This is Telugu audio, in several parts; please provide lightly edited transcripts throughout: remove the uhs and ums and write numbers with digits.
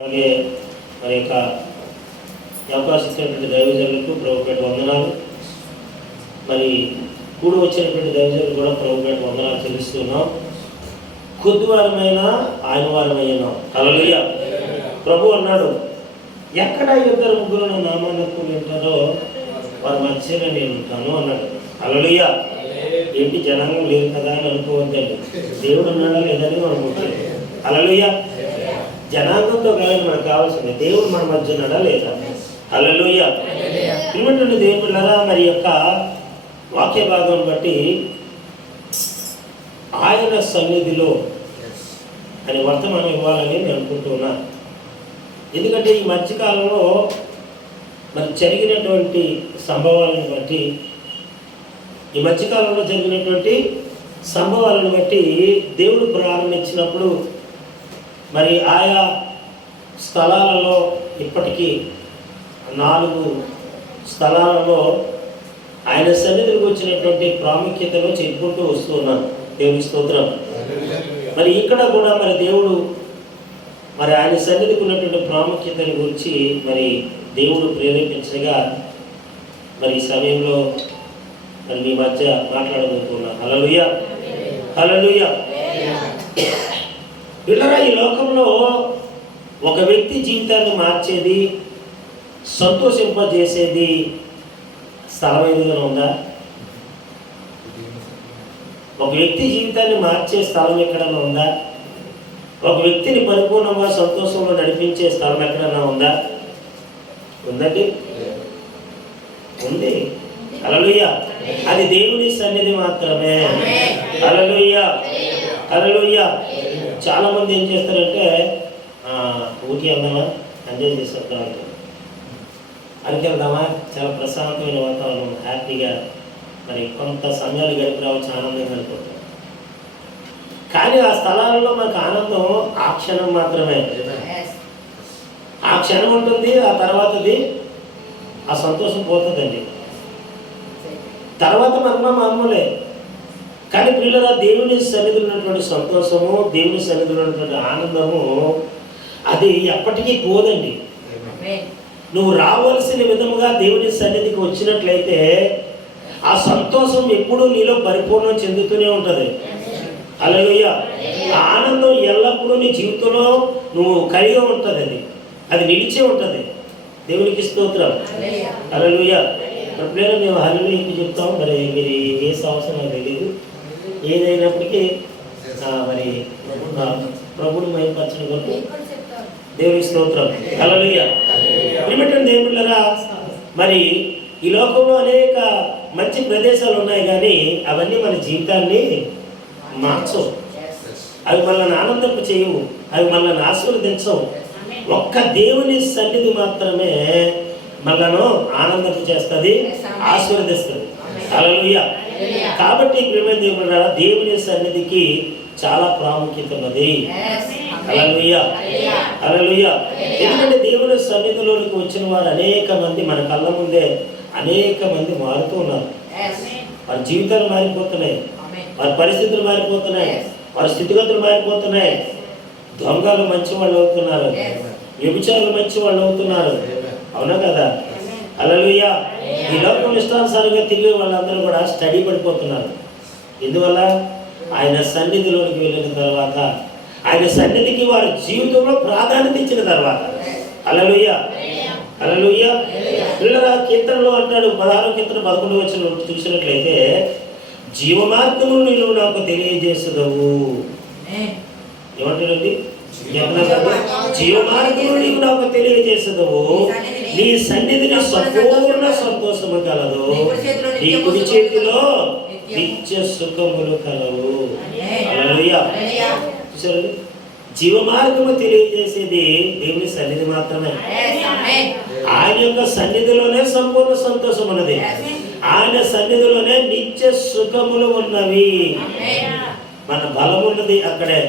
అలాగే మరి యొక్క అవకాశం ఇచ్చినటువంటి దైవజనులకు ప్రభుపేట వందనాలు. మరి కూడి వచ్చినటువంటి దైవజనులు కూడా ప్రభుపేట వందనాలు చెల్లిస్తున్నాం. కొద్ది వారమైనా ఆయన వారమైనా హల్లెలూయా. ప్రభు అన్నాడు, ఎక్కడ ఇద్దరు ముగ్గురు నా నామాన్ని వింటారో వారి మధ్యలో నేను ఉంటాను అన్నాడు. హల్లెలూయా. ఏంటి జనాంగం లేదు కదా అని అనుకోవద్దండి. దేవుడు ఉన్నాడా లేదని మనం ఉంటుంది. హల్లెలూయా. జనాంగంతో కాదని మనకు కావాల్సింది దేవుడు మన మధ్య ఉన్నాడా లేదా. హల్లెలూయా. ఇటువంటి దేవుళ్ళరా మరి యొక్క వాక్య భాగం బట్టి ఆయన సన్నిధిలో అని వర్తమానం ఇవ్వాలని నేను అనుకుంటున్నా. ఎందుకంటే ఈ మధ్యకాలంలో మరి జరిగినటువంటి సంభవాలను బట్టి దేవుడు ప్రారంభించినప్పుడు మరి ఆయా స్థలాలలో ఇప్పటికీ 4 స్థలాలలో ఆయన సన్నిధికి వచ్చినటువంటి ప్రాముఖ్యతను చెప్పుకుంటూ వస్తూ ఉన్నాను. దేవుని స్తోత్రం. మరి ఇక్కడ కూడా మరి దేవుడు మరి ఆయన సన్నిధికి ఉన్నటువంటి ప్రాముఖ్యతను గురించి మరి దేవుడు ప్రేరేపించగా మరి ఈ సమయంలో మరి మీ మధ్య మాట్లాడబోతున్నాను. హల్లెలూయా. హల్లెలూయా. పిల్లరా, ఈ లోకంలో ఒక వ్యక్తి జీవితాన్ని మార్చేది, సంతోషింపజేసేది స్థలం ఏదైనా ఉందా? ఒక వ్యక్తి జీవితాన్ని మార్చే స్థలం ఎక్కడన్నా ఉందా? ఒక వ్యక్తిని పరిపూర్ణంగా సంతోషంలో నడిపించే స్థలం ఎక్కడన్నా ఉందా? ఉందండి, ఉంది. హల్లెలూయా. అది దేవుని సన్నిధి మాత్రమే. హల్లెలూయా. హల్లెలూయా. చాలా మంది ఏం చేస్తారంటే ఊరికి వెళ్దామా, ఎంజాయ్ చేసేద్దాం, అరికి వెళ్దామా, చాలా ప్రశాంతమైన వాతావరణం, హ్యాపీగా మరి కొంత సమయాలు గడిపి రావచ్చు, ఆనందంగా గడిపోతాం. కానీ ఆ స్థలాలలో మనకు ఆనందం ఆ క్షణం మాత్రమే. ఆ క్షణం ఉంటుంది, ఆ తర్వాతది ఆ సంతోషం పోతుందండి. తర్వాత మనమ మామూలే. కానీ పిల్లల దేవుని సన్నిధిలో ఉన్నటువంటి సంతోషము, దేవుని సన్నిధిలో ఉన్నటువంటి ఆనందము అది ఎప్పటికీ పోదండి. నువ్వు రావాల్సిన విధముగా దేవుని సన్నిధికి వచ్చినట్లయితే ఆ సంతోషం ఎప్పుడూ నీలో పరిపూర్ణం చెందుతూనే ఉంటుంది. హల్లెలూయా. ఆ ఆనందం ఎల్లప్పుడూ నీ జీవితంలో నువ్వు కలిగి ఉంటుంది. అది నిలిచే ఉంటుంది. దేవునికి స్తోత్రం. హల్లెలూయా. ఎప్పుడైనా మేము హల్లెలూయా చెప్తాం. మరి మీరు ఏ సంవత్సరం తెలియదు. ఏదైనప్పటికీ మరి ప్రభుని మహిమపరచడం కొరకు దేవునికి స్తోత్రం. హల్లెలూయా. ప్రియమైన దేవుళ్ళరా, మరి ఈ లోకంలో అనేక మంచి ప్రదేశాలు ఉన్నాయి, కానీ అవన్నీ మన జీవితాన్ని మార్చవు. అవి మనల్ని ఆనందింప చేయవు, అవి మనల్ని ఆశీర్వదించవు. ఒక్క దేవుని సన్నిధి మాత్రమే మనను ఆనందింప చేస్తుంది, ఆశీర్వదిస్తుంది. హల్లెలూయా. కాబట్టి ప్రియమైన దేవుళ్ళరా, దేవుని సన్నిధికి చాలా ప్రాముఖ్యత ఉన్నది. హల్లెలూయా. హల్లెలూయా. ఎందుకంటే దేవుని సన్నిధిలోనికి వచ్చిన వారు అనేక మంది మన కళ్ళ ముందే అనేక మంది మారుతూ ఉన్నారు. వారి జీవితాలు మారిపోతున్నాయి, వారి పరిస్థితులు మారిపోతున్నాయి, వారి స్థితిగతులు మారిపోతున్నాయి. దొంగలు మంచి వాళ్ళు అవుతున్నారు, వ్యభిచారులు మంచి వాళ్ళు అవుతున్నారు. అవునా కదా? హల్లెలూయా. ఈ లోకం ఇష్టానుసారంగా తిరిగే వాళ్ళందరూ కూడా స్టడీ పడిపోతున్నారు. ఎందువల్ల? ఆయన సన్నిధిలోనికి వెళ్ళిన తర్వాత, ఆయన సన్నిధికి వారి జీవితంలో ప్రాధాన్యత ఇచ్చిన తర్వాత. హల్లెలూయా. హల్లెలూయా. పిల్లల కీర్తనలో అంటాడు, 16వ కీర్తన 11వ వచనం చూసినట్లయితే, జీవమార్గమును నీవు నాకు తెలియజేసదవు. ఏమంటాడండి? జీవమార్గమును నీవు నాకు తెలియజేసదవు, నీ సన్నిధిని సంపూర్ణ సంతోషము కలదు, నీ కుడి చేతిలో నిత్య సుఖములు కలవు. హల్లెలూయా. చూసారండి, జీవమార్గము తెలియజేసేది దేవుని సన్నిధి మాత్రమే. ఆయన యొక్క సన్నిధిలోనే సంపూర్ణ సంతోషం ఉన్నది. ఆయన సన్నిధిలోనే నిత్య సుఖములు ఉన్నవి. మన బలం ఉన్నది అక్కడే,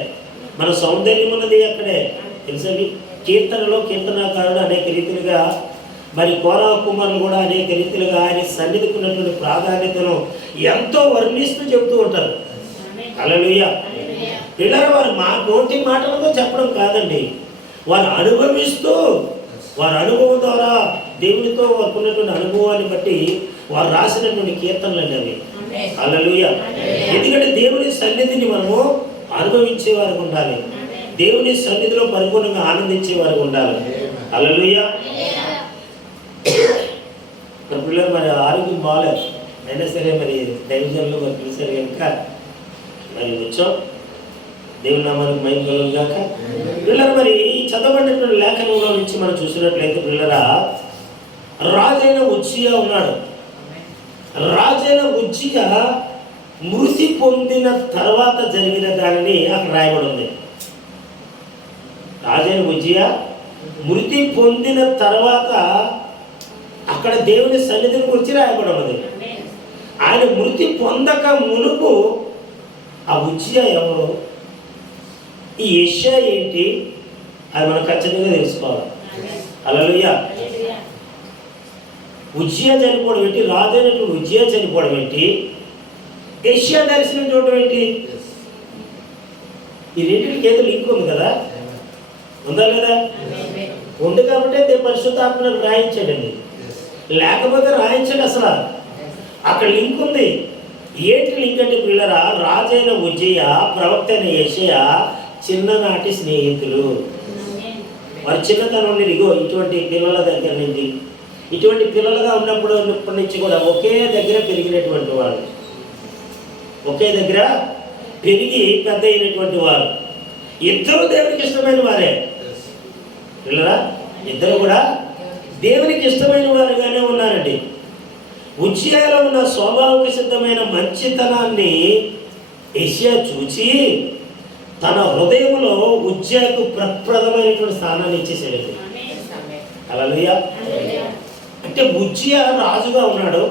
మన సౌందర్యం ఉన్నది అక్కడే. తెలుసండి, కీర్తనలో కీర్తనాకారుడు అనేక రీతిలుగా, మరి కోరా కుమారులు కూడా అనేక రీతిలుగా ఆయన సన్నిధికి ఉన్నటువంటి ప్రాధాన్యతను ఎంతో వర్ణిస్తూ చెబుతూ ఉంటారు. హల్లెలూయా. పిల్లల వారు మా నోటి మాటలతో చెప్పడం కాదండి, వారు అనుభవిస్తూ వారి అనుభవం ద్వారా దేవునితో వారికి ఉన్నటువంటి అనుభవాన్ని బట్టి వారు రాసినటువంటి కీర్తనలు అండి అవి. హల్లెలూయా. ఎందుకంటే దేవుని సన్నిధిని మనము అనుభవించే వారికి ఉండాలి, దేవుని సన్నిధిలో పరిపూర్ణంగా ఆనందించే వారికి ఉండాలి. హల్లెలూయా. పిల్లలు మరి ఆరోగ్యం బాగాలేదు, అయినా సరే మరి దైవజనులు మరి పిలిచారు కనుక మరి వచ్చాం. దేవుని నామానికి మహిమ కలుగును గాక. పిల్లలు మరి చదవబడినటువంటి లేఖనంలో నుంచి మనం చూసినట్లయితే పిల్లరా, రాజైన ఉజ్జియా ఉన్నాడు. రాజైన ఉజ్జియా మృతి పొందిన తర్వాత జరిగిన దానిని అక్కడ రాయబడి ఉంది. రాజైన ఉజ్జియా మృతి పొందిన తర్వాత అక్కడ దేవుని సన్నిధిని గురించి రాయబడి ఉన్నది. ఆయన మృతి పొందక మునుపు ఆ ఉజ్జియా ఎవరు, ఈ యెషయా ఏంటి, అది మనం ఖచ్చితంగా తెలుసుకోవాలి. హల్లెలూయా. ఉజ్జియా చనిపోవడం ఏంటి, రాజైనటువంటి ఉజ్జియా చనిపోవడం ఏంటి, యెషయా దర్శనం చూడడం ఏంటి, ఈ రెండింటికి ఏదో లింక్ ఉంది కదా, ఉందా లేదా? ఉంది కాబట్టి పరిశుద్ధాత్మను రాయించాడండి, లేకపోతే రాయించండి. అసలు అక్కడ లింక్ ఉంది. ఏంటి లింక్ అంటే పిల్లరా, రాజైన ఉజ్జియా ప్రవక్త అయిన యెషయా చిన్ననాటి స్నేహితులు. వారి చిన్నతనం నుండి ఇగో ఇటువంటి పిల్లల దగ్గర నుండి, ఇటువంటి పిల్లలుగా ఉన్నప్పటి నుంచి కూడా ఒకే దగ్గర పెరిగినటువంటి వాళ్ళు, ఒకే దగ్గర పెరిగి పెద్ద అయినటువంటి వారు. ఇద్దరు దేవునికి ఇష్టమైన వారే పిల్లరా, ఇద్దరు కూడా దేవునికి ఇష్టమైన వారుగానే ఉన్నారండి. ఉజ్జియాలో ఉన్న స్వభావక సిద్ధమైన మంచితనాన్ని యెషయా చూచి తన హృదయంలో ఉజ్జియాకు ప్రప్రదమైనటువంటి స్థానాన్ని ఇచ్చేసాడండి. హల్లెలూయా. అంటే ఉజ్జియా రాజుగా ఉన్నాడు,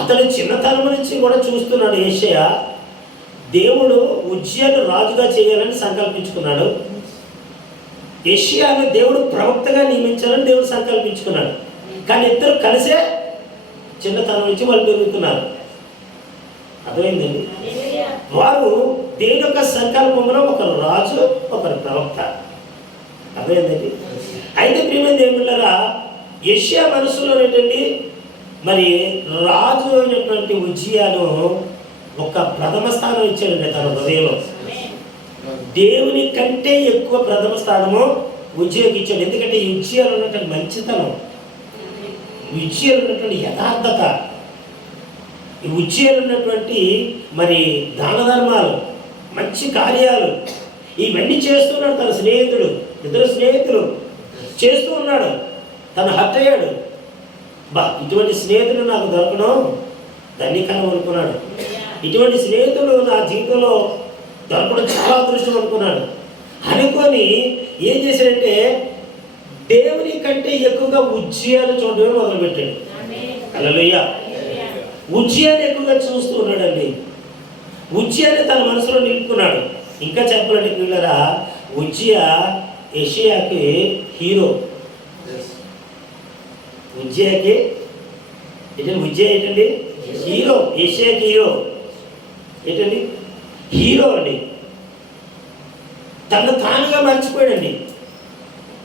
అతను చిన్నతనం నుంచి కూడా చూస్తున్నాడు యెషయా. దేవుడు ఉజ్జియాను రాజుగా చేయాలని సంకల్పించుకున్నాడు. యెషయాను దేవుడు ప్రవక్తగా నియమించాలని దేవుడు సంకల్పించుకున్నాడు. కానీ ఇద్దరు కలిసే చిన్నతనం నుంచి వాళ్ళు పెరుగుతున్నారు. అర్థమైందండి? వారు దేవుని యొక్క సంకల్పంలో ఒకరు రాజు, ఒకరు ప్రవక్త. అర్థమైందండి? అయితే ప్రియమైన దేవుళ్ళారా, యెషయా మనసులో ఏంటండి, మరి రాజు అయినటువంటి ఉజ్జియాను ఒక ప్రథమ స్థానం ఇచ్చాడండి తన హృదయంలో. దేవుని కంటే ఎక్కువ ప్రథమ స్థానము ఉజ్జియాకి ఇచ్చాడు. ఎందుకంటే ఉజ్జియాలో ఉన్నటువంటి మంచితనం, ఉజ్జియాలో ఉన్నటువంటి యథార్థత, ఈ ఉజ్జియాలో ఉన్నటువంటి మరి దాన ధర్మాలు, మంచి కార్యాలు, ఇవన్నీ చేస్తున్నాడు తన స్నేహితుడు. ఇద్దరు స్నేహితులు చేస్తూ ఉన్నాడు. తను హర్ట్ అయ్యాడు. ఇటువంటి స్నేహితుడు నాకు దొరకడం ధన్యకరం అనుకున్నాడు. ఇటువంటి స్నేహితుడు నా జీవితంలో దొరకడం చాలా అదృష్టం అనుకున్నాడు. అనుకొని ఏం చేశాడంటే దేవుని కంటే ఎక్కువగా ఉజ్జియాను చూడడం మొదలుపెట్టాడు. హల్లెలూయా. ఉజ్జియాను ఎక్కువగా చూస్తూ ఉన్నాడండి. ఉజ్జియాని తన మనసులో నిలుపుకున్నాడు. ఇంకా చెప్పాలంటే పిల్లరా, ఉజ్జియా యెషయాకి హీరో. ఉజ్జియాకి ఏంటండి, ఉజ్జియా ఏంటండి హీరో, యెషయాకి హీరో ఏంటండి, హీరో అండి. తను తానుగా మర్చిపోయాడండి.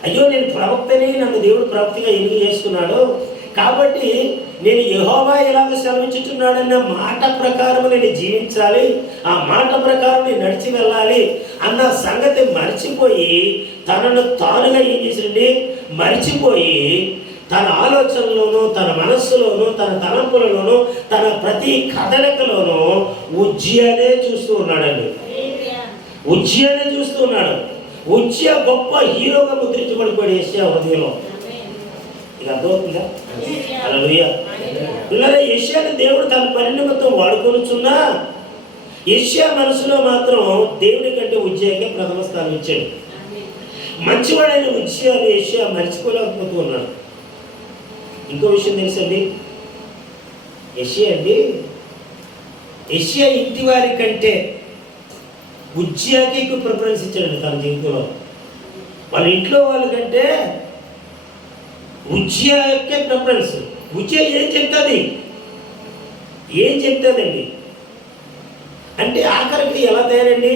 అయ్యో నేను ప్రవక్తని, నన్ను దేవుడు ప్రవక్తగా ఎన్నిక చేసుకున్నాడు కాబట్టి నేను యెహోవా ఎలాగ సెలవించుచున్నాడన్న మాట ప్రకారం నేను జీవించాలి, ఆ మాట ప్రకారం నేను నడిచి వెళ్ళాలి అన్న సంగతి మర్చిపోయి తనను తానుగా ఏం చేసింది, మర్చిపోయి తన ఆలోచనలోనూ తన మనస్సులోనూ తన తలంపులలోనూ తన ప్రతి కదలికలోనూ ఉజ్జియానే చూస్తూ ఉన్నాడండి. ఉజ్జియానే చూస్తూ ఉన్నాడు. ఉజ్జియా గొప్ప హీరోగా ముద్రించబడిపోయాడు యెషయా హృదయంలో. ఇక అర్థమవుతుందా? హల్లెలూయా. పిల్లలు, యెషయాని దేవుడు తన పని నిమిత్తం వాడుకొనుచున్నా యెషయా మనసులో మాత్రం దేవుడి కంటే ఉజ్జియాకే ప్రథమ స్థానం ఇచ్చాడు. మంచివాడైన ఉజ్జియాని యెషయా మర్చిపోలేకపోతూ ఉన్నాడు. ఇంకో విషయం తెలుసండి, యెషయా ఇంటి వారి కంటే ఉజ్జియాకి ఎక్కువ ప్రిఫరెన్స్ ఇచ్చాడండి తన జీవితంలో. వాళ్ళ ఇంట్లో వాళ్ళకంటే ఉజ్జియాకే ప్రిఫరెన్స్. ఉజ్జియా ఏం చెప్తుందండి అంటే ఆఖరికి ఎలా తయారండి,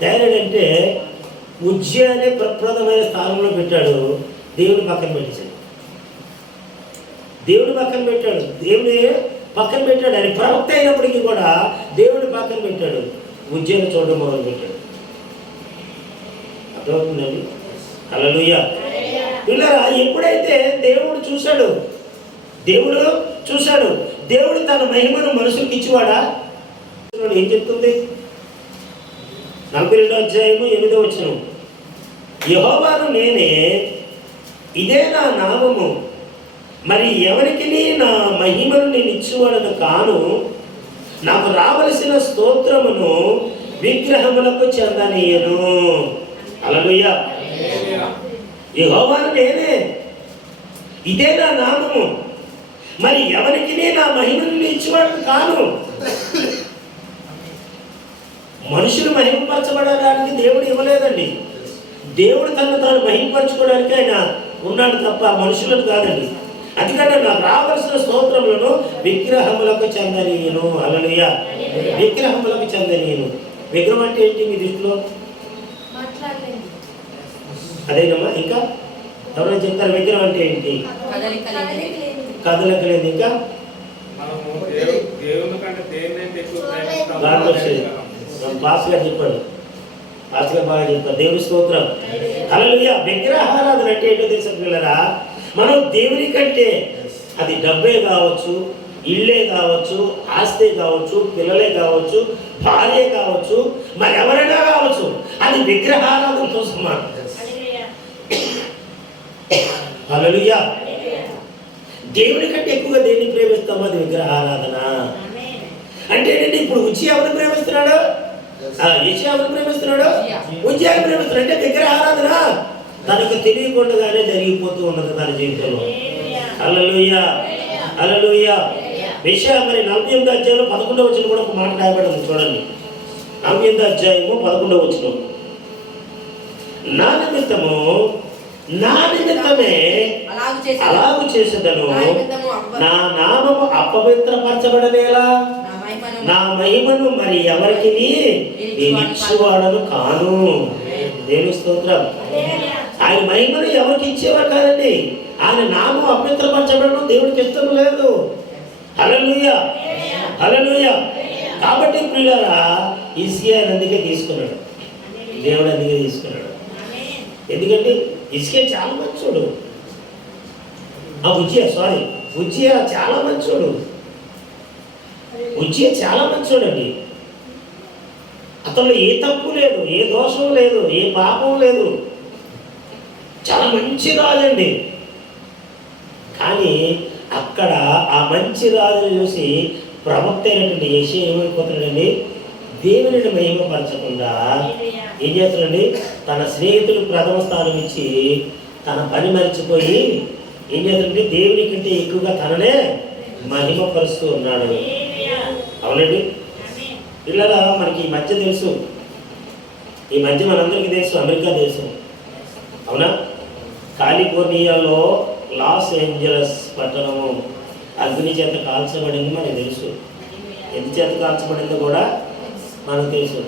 తయారంటే ఉజ్జయ అనే ప్రప్రదమైన స్థానంలో పెట్టాడు, దేవుని పక్కన పెట్టేశాడు. దేవుని పక్కన పెట్టాడు, దేవుని పక్కన పెట్టాడు. ఆయన ప్రవక్త అయినప్పటికీ కూడా దేవుని పక్కన పెట్టాడు, ఉజ్జయను చూడడం మొదలు పెట్టాడు. అర్థమవుతుందండి? హల్లెలూయా. పిల్లరా, ఎప్పుడైతే దేవుడు చూశాడు, దేవుడు తన మహిమను మనుషులకు ఇచ్చివాడా? ఏం చెప్తుంది? 42వ అధ్యాయము 8వ వచనం, యెహోవాను నేనే, ఇదే నా నామము, మరి ఎవరికి నా మహిమను నేను ఇచ్చువాడను కాను, నాకు రావలసిన స్తోత్రమును విగ్రహములకు చెందనీయను. హల్లెలూయా. యెహోవాను నేనే, ఇదే నా నామము, మరి ఎవరికి నా మహిమను ఇచ్చేవాడు కాను. మనుషులు మహిమపరచబడడానికి దేవుడు ఇవ్వలేదండి. దేవుడు తను తాను మహిమపరచుకోవడానికి ఆయన ఉన్నాడు తప్ప మనుషులను కాదండి. అందుకంటే నాకు రావాల్సిన స్తోత్రములను విగ్రహములకు చెందనీయను. హల్లెలూయా. విగ్రహములకు చెందనీయను. విగ్రహం అంటే ఏంటి మీ దృష్టిలో? అదేనమ్మా. ఇంకా ఎవరైనా చెప్తారు విగ్రహం అంటే ఏంటి? కదలకలేదు. ఇంకా పాస్ గారు చెప్పాడు, బాగా చెప్పారు. దేవుని స్తోత్రం. హల్లెలూయా. విగ్రహారాధన అంటే ఏంటో తెలుసా పిల్లరా? మనం దేవుని కంటే, అది డబ్బే కావచ్చు, ఇళ్ళే కావచ్చు, ఆస్తే కావచ్చు, పిల్లలే కావచ్చు, భార్య కావచ్చు, మరి ఎవరైనా కావచ్చు, అది విగ్రహారాధనతో సమానం. హల్లెలూయా. దేవుని కంటే ఎక్కువగా దేన్ని ప్రేమిస్తామో అది విగ్రహారాధన. అంటే ఏంటి? ఇప్పుడు ఉజ్జియా ఎవరిని ప్రేమిస్తున్నాడు? యెషయా ఎవరిని ప్రేమిస్తున్నాడు? ఉజ్జియాని ప్రేమిస్తున్నాడు. అంటే విగ్రహారాధన తనకు తెలియకుండానే జరిగిపోతూ ఉన్నది తన జీవితంలో. హల్లెలూయా. హల్లెలూయా. యెషయా మరి 48వ అధ్యాయంలో 11వ వచనం కూడా ఒక మాట రాయబడింది చూడండి. 48వ అధ్యాయము 11వ వచనం, నా నిమిత్తమే అలాగు చేసేదను, నా నామము అపవిత్రపరచబడనేలా, నా మహిమను మరి ఎవరికి నేను ఇచ్చేవాడను కాను. దేవుని స్తోత్రం. ఆయన మహిమను ఎవరికి ఇచ్చేవారు కాదండి. ఆయన నామం అపవిత్రపరచబడడం దేవుడికి ఇష్టం లేదు. హల్లెలూయా. హల్లెలూయా. కాబట్టి ప్రియులారా, హిజ్కియా అందుకే తీసుకున్నాడు, దేవుడు అందుకే తీసుకున్నాడు. ఎందుకంటే హిజ్కియా చాలా మంచోడు. ఉజ్జియా చాలా మంచోడు. ఉజ్జియా చాలా మంచోడండి. అతను ఏ తప్పు లేదు, ఏ దోషం లేదు, ఏ పాపం లేదు. చాలా మంచి రాజండి. కానీ అక్కడ ఆ మంచి రాజుని చూసి ప్రవక్త అయినటువంటి యెషయా ఏమైపోతున్నాడండి? దేవునిని మహిమపరచకుండా ఏం చేస్తున్నాడండి? తన స్నేహితులు ప్రథమ స్థానం ఇచ్చి తన పని మర్చిపోయి ఏం చేస్తున్నాడంటే దేవుని కంటే ఎక్కువగా తననే మహిమపరుస్తూ ఉన్నాడు. అవునండి పిల్లరా, మనకి ఈ మధ్య తెలుసు, ఈ మధ్య మనందరికీ తెలుసు, అమెరికా దేశం, అవునా? కాలిఫోర్నియాలో లాస్ ఏంజలస్ పట్టణము అగ్ని చేత కాల్చబడింది మనకు తెలుసు. ఎందు చేత కాల్చబడిందో కూడా మనకు తెలుసు.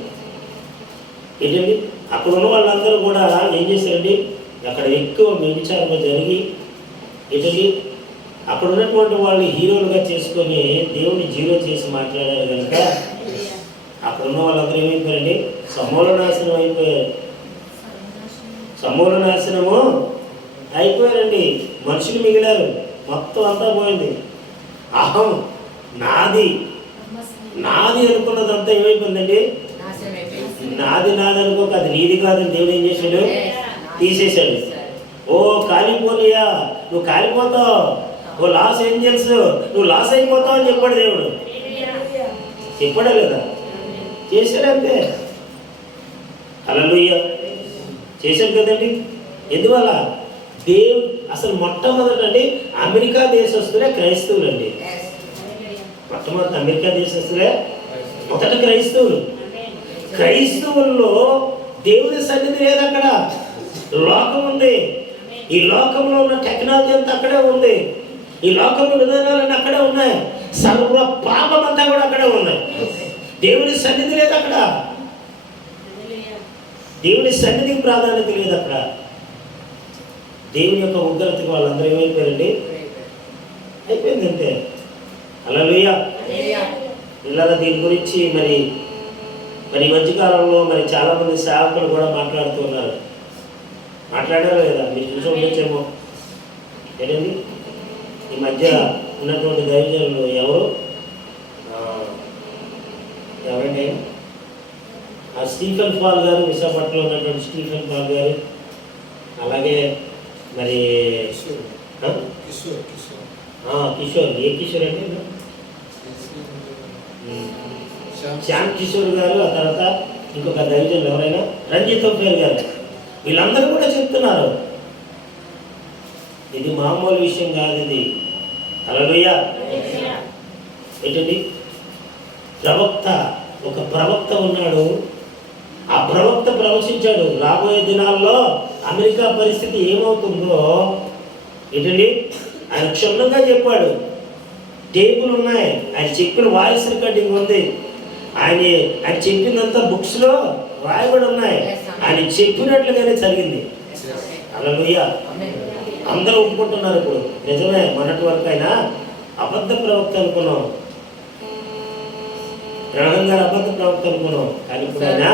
ఏంటండి, అక్కడ ఉన్న వాళ్ళందరూ కూడా ఏం చేశారండి? అక్కడ ఎక్కువ వ్యభిచారం జరిగి ఏంటండి, అక్కడ ఉన్నటువంటి వాళ్ళు హీరోలుగా చేసుకొని దేవుని జీరో చేసి మాట్లాడారు కనుక అక్కడ ఉన్న వాళ్ళందరూ ఏమైపోయారండి? సమూల నాశనం అయిపోయారు. సమూల నాశనము అయిపోయారండి. మనుషులు మిగిలారు, మొత్తం అంతా పోయింది. అహం నాది అనుకున్నదంతా ఏమైపోయిందండి? నాది అనుకోక అది నీది కాదని దేవుడు ఏం చేశాడు? తీసేశాడు. ఓ కాలిఫోర్నియా నువ్వు కాలిపోతావు, ఓ లాస్ ఏంజల్స్ నువ్వు లాస్ అయిపోతావు అని చెప్పాడు దేవుడు. చెప్పాడా లేదా? చేశాడంతే. హల్లెలూయా. చేశాడు కదండి. ఎందువల్ల? దేవుడు అసలు మొట్టమొదటండి అమెరికా దేశస్తులే క్రైస్తవులండి. మొట్టమొదటి అమెరికా దేశస్తులే మొదట క్రైస్తవులు. క్రైస్తవుల్లో దేవుని సన్నిధి లేదు. అక్కడ లోకం ఉంది. ఈ లోకంలో ఉన్న టెక్నాలజీ అంతా అక్కడే ఉంది. ఈ లోకం విధానాలన్నీ అక్కడే ఉన్నాయి. సర్వ పాపం అంతా కూడా అక్కడే ఉన్నాయి. దేవుని సన్నిధి లేదు అక్కడ. దేవుని సన్నిధికి ప్రాధాన్యత లేదు అక్కడ. దేవుని యొక్క ఉగ్రతకి వాళ్ళందరూ ఏమైపోయారండి? అయిపోయింది అంతే. హల్లెలూయా. పిల్లల దీని గురించి మరి ఈ మధ్యకాలంలో మరి చాలామంది సేవకులు కూడా మాట్లాడుతూ ఉన్నారు. మాట్లాడారా లేదా? మీరు చూసి ఉండొచ్చేమో. ఏంటండి ఈ మధ్య ఉన్నటువంటి దైవజనులు ఎవరండి? స్టీఫెన్ పాల్ గారు, విశాఖపట్నంలో ఉన్నటువంటి స్టీఫెన్ పాల్ గారు, అలాగే మరి కిషోర్. ఏ కిషోర్ అండి? శ్యామ్ కిషోర్ గారు. ఆ తర్వాత ఇంకొక దైవజనులు ఎవరైనా రంజిత్ పేరు గారు. వీళ్ళందరూ కూడా చెప్తున్నారు ఇది మామూలు విషయం కాదు ఇది. హల్లెలూయా. ఏంటండి? ఒక ప్రవక్త ఉన్నాడు. ఆ ప్రవక్త ప్రవచించాడు రాబోయే దినాల్లో అమెరికా పరిస్థితి ఏమవుతుందో. ఏంటండి? ఆయన క్షుణ్ణంగా చెప్పాడు. టేపులు ఉన్నాయి, ఆయన చెప్పిన వాయిస్ రికార్డింగ్ ఉంది, ఆయన చెప్పినంత బుక్స్లో రాయబడి ఉన్నాయి. ఆయన చెప్పినట్లుగానే జరిగింది. హల్లెలూయా. అందరూ ఒప్పుకుంటున్నారు ఇప్పుడు. నిజమే, మొన్నటి వరకు అయినా అబద్ధ ప్రవక్త అనుకున్నాం, గ్రహం గారు అబద్ధ ప్రవక్త అనుకున్నాం. కానీ ఇప్పుడు ఆయన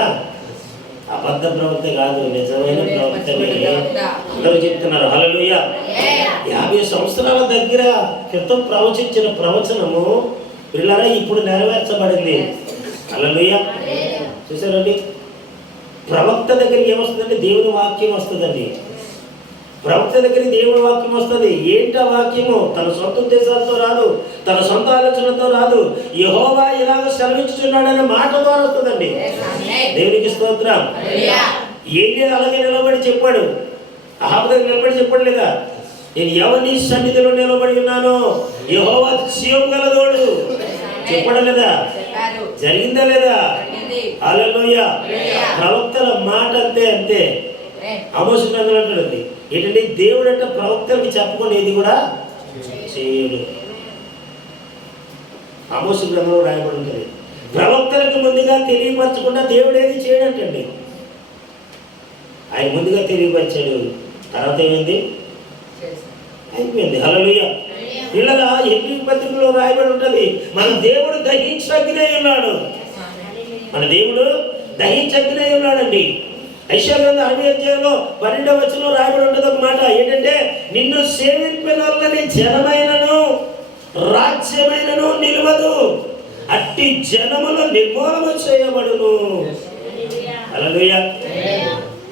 అబద్ధ ప్రవక్త కాదు, నిజమైన ప్రవక్తని అందరూ చెప్తున్నారు. హల్లెలూయా. 50 సంవత్సరాల దగ్గర క్రితం ప్రవచించిన ప్రవచనము పిల్లరా ఇప్పుడు నెరవేర్చబడింది. హల్లెలూయా. చూసారండి? ప్రవక్త దగ్గరికి ఏమొస్తుందంటే దేవుని వాక్యం వస్తుందండి. ప్రవక్త దగ్గర దేవుని వాక్యం వస్తుంది. ఏంటా వాక్యము? తన సొంత ఉద్దేశాలతో రాదు, తన సొంత ఆలోచనలతో రాదు. యెహోవా ఇలాగ సెలవించుచున్నాడనే మాట ద్వారా వస్తుందండి. దేవునికి స్తోత్రం. ఏలియా అలాగే నిలబడి చెప్పాడు. అహాబు దగ్గర నిలబడి చెప్పాడు లేదా? నేను ఎవరిని సన్నిధిలో నిలబడి ఉన్నాను, యెహోవా జీవం గలదోడు చెప్పడం లేదా? జరిగిందా లేదా? హల్లెలూయా. ప్రవక్తల మాట అంతే. ఆమోసు గ్రంథంలో అంటాడు ఏంటంటే దేవుడు అంటే ప్రవక్తలకి చెప్పుకొని ఏది కూడా చేయడు. ఆమోసు గ్రంథంలో రాయబడి ఉంటుంది. ప్రవక్తలకు ముందుగా తెలియపరచకుండా దేవుడు ఏది చేయడంటండి. ఆయన ముందుగా తెలియపరిచాడు, తర్వాత ఏమైంది? అయిపోయింది. హల్లెలూయా. పిల్లల ఎన్ని పత్రికలో రాయబడి ఉంటుంది, మన దేవుడు దహించగ్నే ఉన్నాడు. మన దేవుడు దహించగ్నే ఉన్నాడండి. యెషయా గ్రంథం 60వ అధ్యాయంలో 12వ వచనంలో రాయబడి ఉంటుంది ఒక మాట. ఏంటంటే నిన్ను సేవించిన వాళ్ళని జనమైనను రాజ్యమైనను నిలవదు, అట్టి జనములు నిర్మూలన చేయబడును. హల్లెలూయా.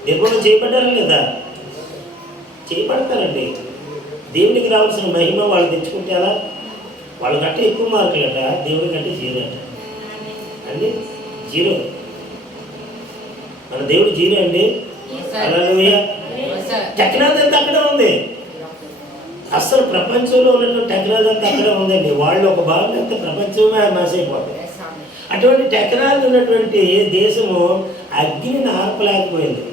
నిర్మూలన చేయబడ్డారు లేదా? చేయబడతారండి. దేవునికి రావాల్సిన మహిమ వాళ్ళు తెచ్చుకుంటే అలా వాళ్ళకంటే ఎక్కువ మార్కులట, దేవుడి కంటే 0 అట అండి. 0. మన దేవుడు 0 అండి. హల్లెలూయా. టెక్నాలజీ అంతా అక్కడే ఉంది. అసలు ప్రపంచంలో ఉన్నటువంటి టెక్నాలజీ అంతా అక్కడే ఉందండి. వాళ్ళు ఒక భాగం అయితే ప్రపంచమే నాశైపోతుంది. అటువంటి టెక్నాలజీ ఉన్నటువంటి దేశము అగ్నిని ఆర్పలేకపోయింది.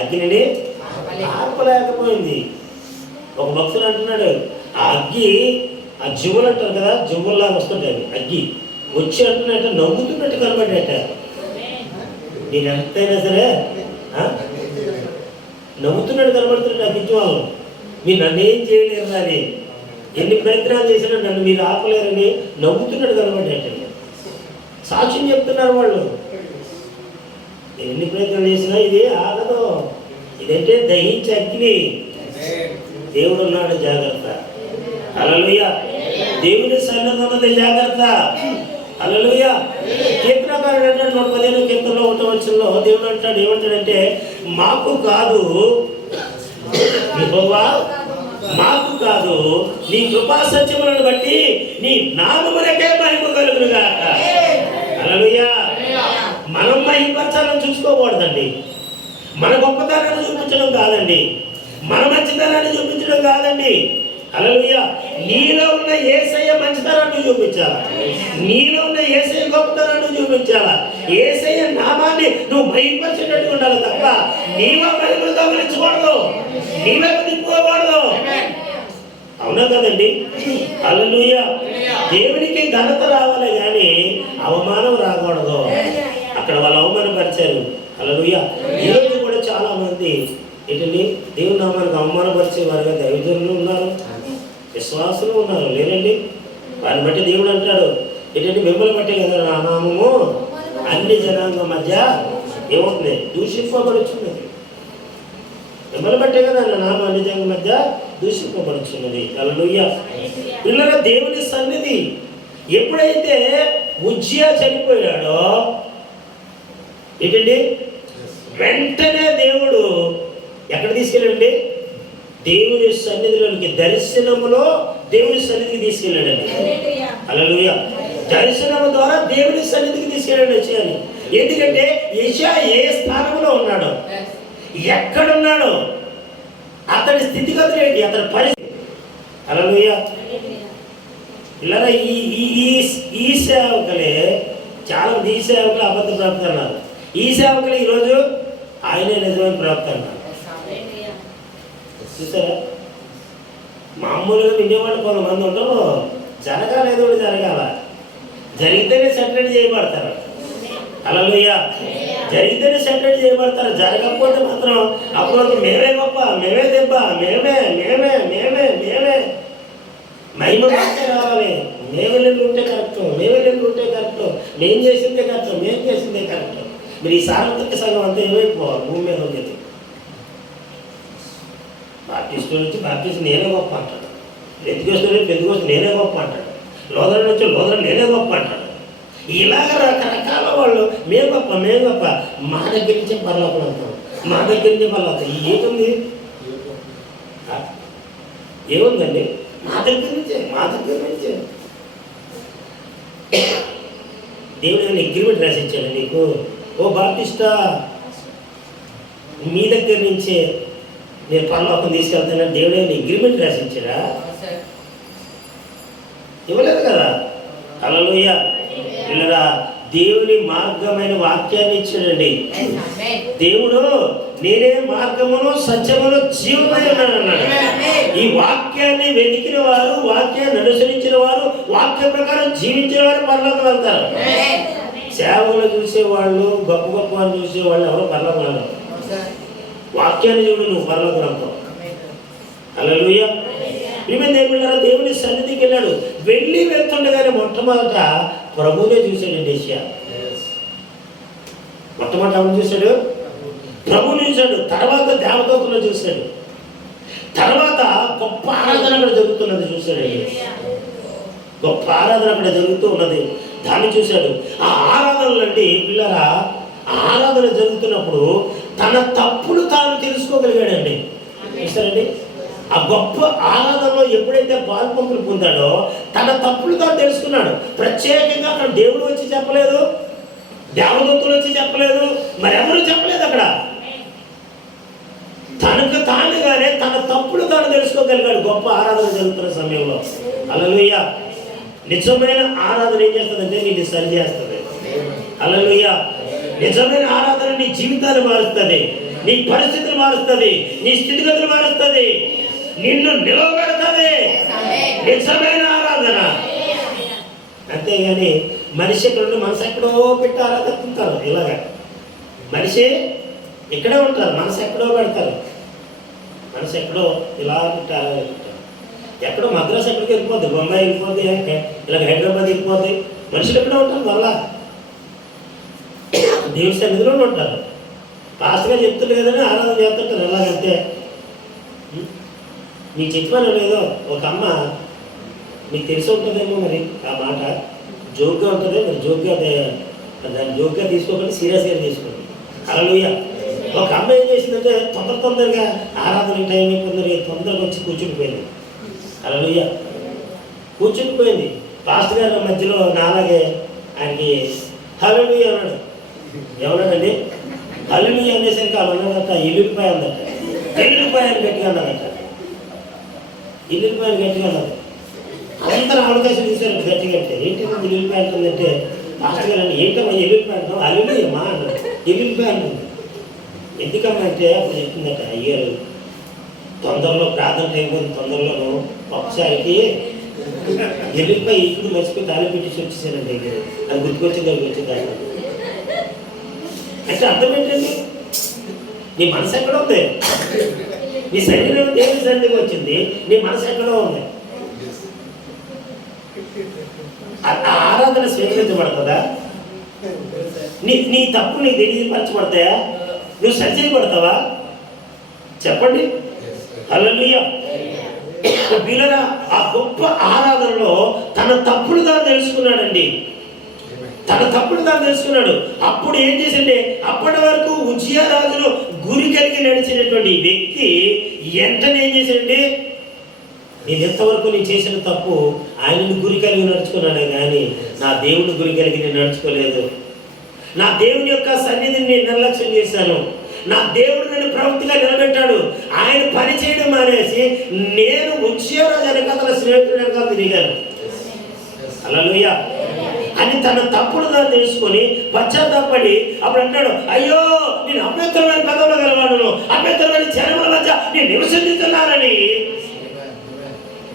అగ్నిని ఆర్పలేకపోయింది. ఒక భక్తులు అంటున్నాడు, ఆ అగ్గి, ఆ జివ్వులు అంటారు కదా, జివ్వుల్లాగా వస్తుంటాయి. అగ్గి వచ్చి అంటున్నట్టు నవ్వుతున్నట్టు కనబడేట. నేను ఎంతైనా సరే నవ్వుతున్నట్టు కనబడుతున్నట్టు అగ్గించే వాళ్ళు. మీరు నన్ను ఏం చేయలేరు అని ఎన్ని ప్రయత్నాలు చేసినా నన్ను మీరు ఆపలేరని నవ్వుతున్నట్టు కనబడేటండి. సాక్ష్యం చెప్తున్నారు వాళ్ళు. ఎన్ని ప్రయత్నాలు చేసినా ఇది ఆగదు. ఇదంటే దహించే అగ్ని. దేవుడు ఉన్నాడు, జాగ్రత్త. హల్లెలూయా. దేవుని సన్నిధి ఉన్నది, జాగ్రత్త. హల్లెలూయా. కీర్తనకారుడు అంటాడు 115 కీర్తనలో 1వ వచనంలో దేవుడు అంటాడు, ఏమంటాడంటే మాకు కాదు యెహోవా, మాకు కాదు నీ కృపా సత్యములను బట్టి నీ నామమునకే మహిమ కలుగును గాక. హల్లెలూయా. మనం మహిమపరచాలని చూసుకోకూడదండి. మన గొప్పతనాన్ని చూపించడం కాదండి, మన మంచితనాన్ని చూపించడం కాదండి. హల్లెలూయా. నీలో ఉన్న యేసయ్య మంచితనాన్ని చూపించాలా, నీలో ఉన్న యేసయ్య గొప్పతనాన్ని చూపించాలా. యేసయ్య నామాన్ని నువ్వు మహిమపరిచేటట్టు ఉండాలి తప్ప నీవే మహిమను దొంగిలించకూడదు, నీవే తిప్పుకోకూడదు. అవునా కదండి? హల్లెలూయా. దేవునికి ఘనత రావాలి కానీ అవమానం రాకూడదు. అక్కడ వాళ్ళు అవమానపరిచారు. హల్లెలూయా. ఈరోజు కూడా చాలా మంది ఏంటండి దేవుని నామానికి అవమానపరిచే వారుగా దైవజనులు ఉన్నారు, విశ్వాసులు ఉన్నారు, లేరండి. వారిని బట్టి దేవుడు అంటాడు ఏంటంటే మిమ్మల్ని బట్టే కదా నా నామము అన్ని జనాంగం మధ్య ఏమవుతుంది దూషింపబడుచున్నది. మిమ్మల్ని బట్టే కదా నా నామం అన్ని జనాంగం మధ్య దూషింపబడుచున్నది. హల్లెలూయా. పిల్లల దేవుని సన్నిధి ఎప్పుడైతే ఉజ్జియా చనిపోయాడో ఏంటండి వెంటనే దేవుడు ఎక్కడ తీసుకెళ్ళండి? దేవుని సన్నిధిలోనికి, దర్శనములో దేవుని సన్నిధికి తీసుకెళ్ళాడండి. హల్లెలూయా. దర్శనము ద్వారా దేవుని సన్నిధికి తీసుకెళ్ళాడు యెషయాని. ఎందుకంటే యెషయా ఏ స్థానంలో ఉన్నాడో, ఎక్కడున్నాడో, అతడి స్థితిగతులు ఏంటి, అతడి పరిస్థితి. హల్లెలూయా. ఇలా ఈ సేవకులే చాలా మంది ఈ సేవకులు అబద్ధ ప్రవక్త అన్నారు. ఈ సేవకులు ఈరోజు ఆయనే నిజమైన ప్రవక్త అన్నారు. చూసారా? మామూలుగా వినేవాళ్ళు కొంతమంది ఉండరు. జరగాలేదో జరగాల, జరిగితేనే సెటిల్ చేయబడతారు. హల్లెలూయా. జరిగితేనే సెటిల్ చేయబడతారు. జరగకపోతే మాత్రం అప్పుడు మేమే గొప్ప, మేమే దెబ్బ, మేమే మేమే మేమే మేమే మహిమ రావాలి. మేము వెళ్ళి ఉంటే కరెక్ట్, మేము వెళ్ళి ఉంటే కరెక్ట్, మేము చేసిందే కరెక్ట్, మేము చేసిందే కరెక్ట్. మీరు ఈ సార్వత్రిక సంఘం అంతా ఏమైపోవాలి భూమి మీద ఉండేది. బాప్టిస్టు నుంచి బాప్టిస్ట్ నేనే గొప్ప అంటాడు, పెద్దగోస్తు నుంచి పెద్దగోస్తు నేనే గొప్ప అంటాడు, లోదర నుంచి లోదర నేనే గొప్ప అంటాడు. ఇలాగ రకరకాల వాళ్ళు మేము గొప్ప, మేము గొప్ప. మా దగ్గర నుంచే పర్లోకం అంటాం, మా దగ్గర నుంచే పర్లోకం. ఏముంది? ఏముందండి? మా దగ్గర నుంచే, మా దగ్గర నుంచే. దేవుడు ఏమైనా అగ్రిమెంట్ రాసిచ్చాడు నీకు? ఓ బాప్టిస్టా, మీ దగ్గర నుంచే నేను పరలోకం తీసుకెళ్తానని దేవుడు ఏమైనా అగ్రిమెంట్ రాసిచ్చాడా? ఇవ్వలేదు కదా. హల్లెలూయా. పిల్లరా, దేవుని మార్గమైన వాక్యాన్ని ఇచ్చాడండి. దేవుడు నేనే మార్గమును సత్యమును జీవమై ఉన్నాను అన్నాడు. ఈ వాక్యాన్ని వెతికిన వారు, వాక్యాన్ని అనుసరించిన వారు, వాక్య ప్రకారం జీవించిన వారు పరలోకం వెళ్తారు. సేవలు చూసేవాళ్ళు, గొప్ప గొప్ప వాళ్ళు చూసేవాళ్ళు ఎవరో పరలోకం వెళ్తారు. వాక్యాన్ని చూడు, నువ్వు పరలోకం వెళ్తావు. హల్లెలూయా. దేవుని సన్నిధికి వెళ్ళాడు. వెళ్తుండగానే మొట్టమొదట ప్రభువునే చూశాడండి యెషయా. మొట్టమొదట ఎవరు చూశాడు? ప్రభువుని చూశాడు. తర్వాత దేవదూతలను చూశాడు. తర్వాత గొప్ప ఆరాధన అక్కడ జరుగుతున్నది చూశాడండి. గొప్ప ఆరాధన అక్కడ జరుగుతూ ఉన్నది, దాన్ని చూశాడు. ఆ ఆరాధనలు అంటే పిల్లరా, ఆరాధన జరుగుతున్నప్పుడు తన తప్పులు తాను తెలుసుకోగలిగాడండి. చూస్తారండి, ఆ గొప్ప ఆరాధనలో ఎప్పుడైతే పాల్పంపులు పొందాడో తన తప్పులు తాను తెలుసుకున్నాడు. ప్రత్యేకంగా అక్కడ దేవుడు వచ్చి చెప్పలేదు, దేవదూతలు వచ్చి చెప్పలేదు, మరెవరు చెప్పలేదు. అక్కడ తనకు తానుగానే తన తప్పులు తాను తెలుసుకోగలిగాడు గొప్ప ఆరాధన జరుగుతున్న సమయంలో. హల్లెలూయా. నిజమైన ఆరాధన ఏం చేస్తుందంటే నిన్ను సరి చేస్తుంది. హల్లెలూయా. నిజమైన ఆరాధన నీ జీవితాన్ని మారుస్తుంది, నీ పరిస్థితులు మారుస్తుంది, నీ స్థితిగతులు మారుస్తుంది, నిన్ను నిలవబెడుతుంది. నిజమైన ఆరాధన. అంతేగాని మనిషి ఎక్కడ మనసు ఎక్కడో పెట్టి ఆరాధిస్తారు. ఇలాగా మనిషి ఇక్కడే ఉంటారు, మనసు ఎక్కడో పెడతారు. మనసు ఎక్కడో ఇలా పెట్టి ఆరాధిస్తారు. ఎక్కడో మద్రాసు ఎక్కడికి వెళ్ళిపోద్ది, బొంబాయి వెళ్ళిపోద్ది, ఇలాగ హైదరాబాద్ వెళ్ళిపోద్ది. మనుషులు ఎక్కడో ఉంటారు. వల్ల దేవుని సన్నిధిలోనే ఉంటారు. ఫాస్ట్గా చెప్తుంది కదని ఆరాధన చేస్తుంటారు. ఎలాగంటే మీకు చెప్పాను లేదో, ఒక అమ్మ మీకు తెలిసి ఉంటుందేమో మరి ఆ మాట, జోక్గా ఉంటుంది. మరి జోక్గా దాన్ని జోక్గా తీసుకోకండి, సీరియస్గా తీసుకోండి. హల్లెలూయా. ఒక అమ్మ ఏం చేసిందంటే తొందరగా ఆరాధన టైం అయిపోయింది, తొందరగా వచ్చి కూర్చుండిపోయింది. హల్లెలూయా. కూర్చుండిపోయింది. పాస్టర్ గారి మధ్యలో నాలాగే ఆయనకి హల్లెలూయా అన్నాడు. ఎవరన్నాడండి? హల్లెలూయా అనేసరికి ఆ అన్నదట ఎల్లుల్లిపాయ అందట. ఎల్లుల్లిపాయలు గట్టిగా అన్నదట. ఎల్లుల్లిపాయలు గట్టిగా అన్నది. అందరూ అవకాశం తీశారు గట్టిగా. అంటే ఏంటి ఎల్లుల్లిపాయ అంటుందంటే పాస్టర్ గారు అండి ఏంటమ్మా ఎల్లుల్లిపాయ అంటాం? హల్లెలూయా అన్నాడు. ఎల్లుల్లిపాయ అంటుంది. ఎందుకమ్మా అంటే అప్పుడు చెప్తుందట, అయ్యారు తొందరలో ప్రార్థన అయిపోయింది, తొందరలోనూ ఒకసారికి ఎల్లుల్లిపాయ ఇప్పుడు మర్చిపోయి తాళి పెట్టేసి వచ్చేసానండి. అది గుర్తుకొచ్చింది, అది వచ్చింది. అంటే అర్థం ఏంటండి? నీ మనసు ఎక్కడ ఉంది? నీ శరీరం దేవుని సన్నిధికి వచ్చింది, నీ మనసు ఎక్కడో ఉంది. ఆరాధన స్వీకరించబడుతుందా? నీ తప్పు నీకు తెలియపరచబడతాయా? నువ్వు సరిచేయబడతావా? చెప్పండి. హల్లెలూయా. వీళ్ళ ఆ గొప్ప ఆరాధనలో తన తప్పులు తాను తెలుసుకున్నాడండి. తన తప్పులు తాను తెలుసుకున్నాడు. అప్పుడు ఏం చేసిండే, అప్పటి వరకు ఉజ్జియా రాజును గురి కలిగి నడిచినటువంటి వ్యక్తి వెంటనే ఏం చేశాడండి, నేను ఎంతవరకు నేను చేసిన తప్పు ఆయనను గురి కలిగి నడుచుకున్నానే కానీ నా దేవుని గురి కలిగి నేను నడుచుకోలేదు. నా దేవుని యొక్క సన్నిధిని నేను నిర్లక్ష్యం చేశాను. నా దేవుడు నన్ను ప్రవృత్తిగా నిలబెట్టాడు. ఆయన పని చేయడం మానేసి నేను ఉజ్జియా రాజు వెనకాల స్నేహితుడు వెనకాల తిరిగాను. హల్లెలూయా అని తన తప్పులు దాన్ని తెలుసుకొని పశ్చాత్తాపడి అప్పుడు అంటాడు, అయ్యో నేను అభ్యంతరమైన పదవులు గలవాడును, అభ్యంతరమైన జనముల మధ్య నేను నివసించుతున్నానని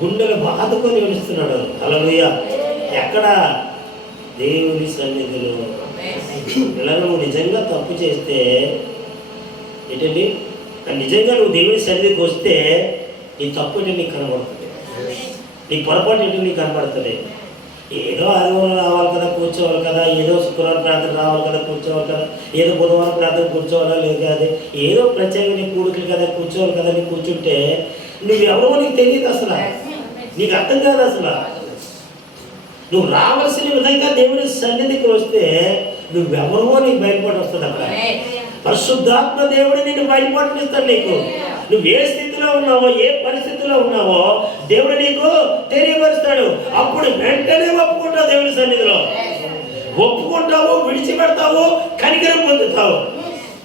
గుండెలు బాదుకొని విడుస్తున్నాడు. హల్లెలూయా. ఎక్కడ? దేవుని సన్నిధిలో. ఇలా నువ్వు నిజంగా తప్పు చేస్తే ఏంటండి, నిజంగా నువ్వు దేవుని సన్నిధికి వస్తే నీ తప్పు ఏంటి నీకు కనబడుతుంది, నీ పొరపాటు ఏంటి నీకు కనబడుతుంది. ఏదో ఆదివారం రావాలి కదా కూర్చోవాలి కదా, ఏదో శుక్రవారం ప్రార్థన రావాలి కదా కూర్చోవాలి కదా, ఏదో బుధవారం ప్రార్థన కూర్చోవాలా లేదు కదా, ఏదో ప్రత్యేకమైన కూడుకులు కదా కూర్చోవాలి కదా అని కూర్చుంటే నువ్వెవరో నీకు తెలియదు, అసలు నీకు అర్థం కాదు. అసలు నువ్వు రావాల్సిన విధంగా దేవుని సన్నిధికి వస్తే నువ్వెవరో నీకు బయటపడి వస్తుంది. అక్కడ పరిశుద్ధాత్మ దేవుడు నిన్ను బయటపడిస్తాడు. నీకు నువ్వు ఏ స్థితిలో ఉన్నావో, ఏ పరిస్థితిలో ఉన్నావో దేవుడు నీకు తెలియపరుస్తాడు. అప్పుడు వెంటనే ఒప్పుకుంటావు, దేవుని సన్నిధిలో ఒప్పుకుంటావు, విడిచిపెడతావు, కనికరం పొందుతావు.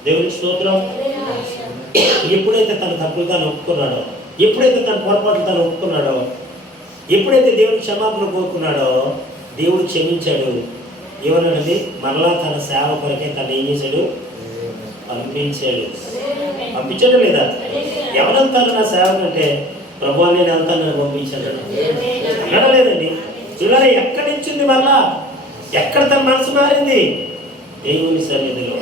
దేవుని స్తోత్రం. ఎప్పుడైతే తన తప్పులు తాను ఒప్పుకున్నాడో, ఎప్పుడైతే తన పొరపాట్లు తాను ఒప్పుకున్నాడో, ఎప్పుడైతే దేవుడు క్షమాపణ కోరుకున్నాడో దేవుడు క్షమించాడు. ఏమన్నాడండి, మరలా తన సేవ కొరకే తను ఏం చేశాడు, పంపించాడు. పంపించాడు లేదా? ఎవరంతారు నా సేవ కంటే ప్రభు నేను అంతా నన్ను పంపించాడు అన్నాడా లేదండి? ఇలా ఎక్కడి నుంచింది, మరలా ఎక్కడ తన మనసు మారింది? దేవుని సన్నిధిలో.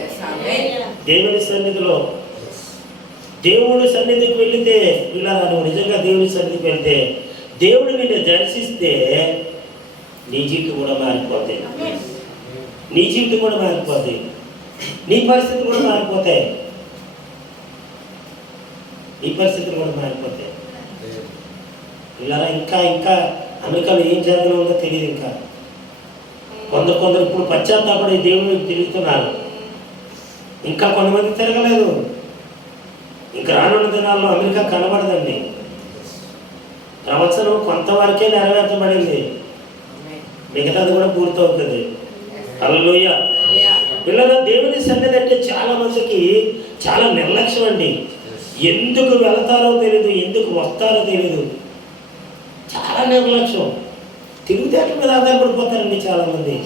దేవుని సన్నిధిలో. దేవుడి సన్నిధికి వెళితే ఇలా నువ్వు నిజంగా దేవుని సన్నిధికి వెళ్తే దేవుడు నిన్ను దర్శిస్తే నీ జీవితం కూడా మారిపోతాయి. నీ జీవితం కూడా మారిపోతాయి. నీ పరిస్థితులు కూడా మారిపోతాయి. నీ పరిస్థితులు కూడా మారిపోతాయి. ఇలా ఇంకా అమెరికాలో ఏం జరగనుందో తెలియదు. ఇంకా కొందరు ఇప్పుడు పశ్చాత్తాపడి దేవుని తిరుగుతున్నారు. ఇంకా కొంతమంది తిరగలేదు. ఇంకా రానున్న దినాల్లో అమెరికా కనబడదండి. ప్రవచనం కొంతవరకే నెరవేర్చబడింది, మిగతాది కూడా పూర్తవుతుంది. హల్లెలూయా. పిల్లల దేవుని సన్నిధి అంటే చాలా మందికి చాలా నిర్లక్ష్యం అండి. ఎందుకు వెళతారో తెలియదు, ఎందుకు వస్తారో తెలియదు. చాలా నిర్లక్ష్యం. తిరుగుతేటల మీద ఆధారపడిపోతారండి చాలామంది.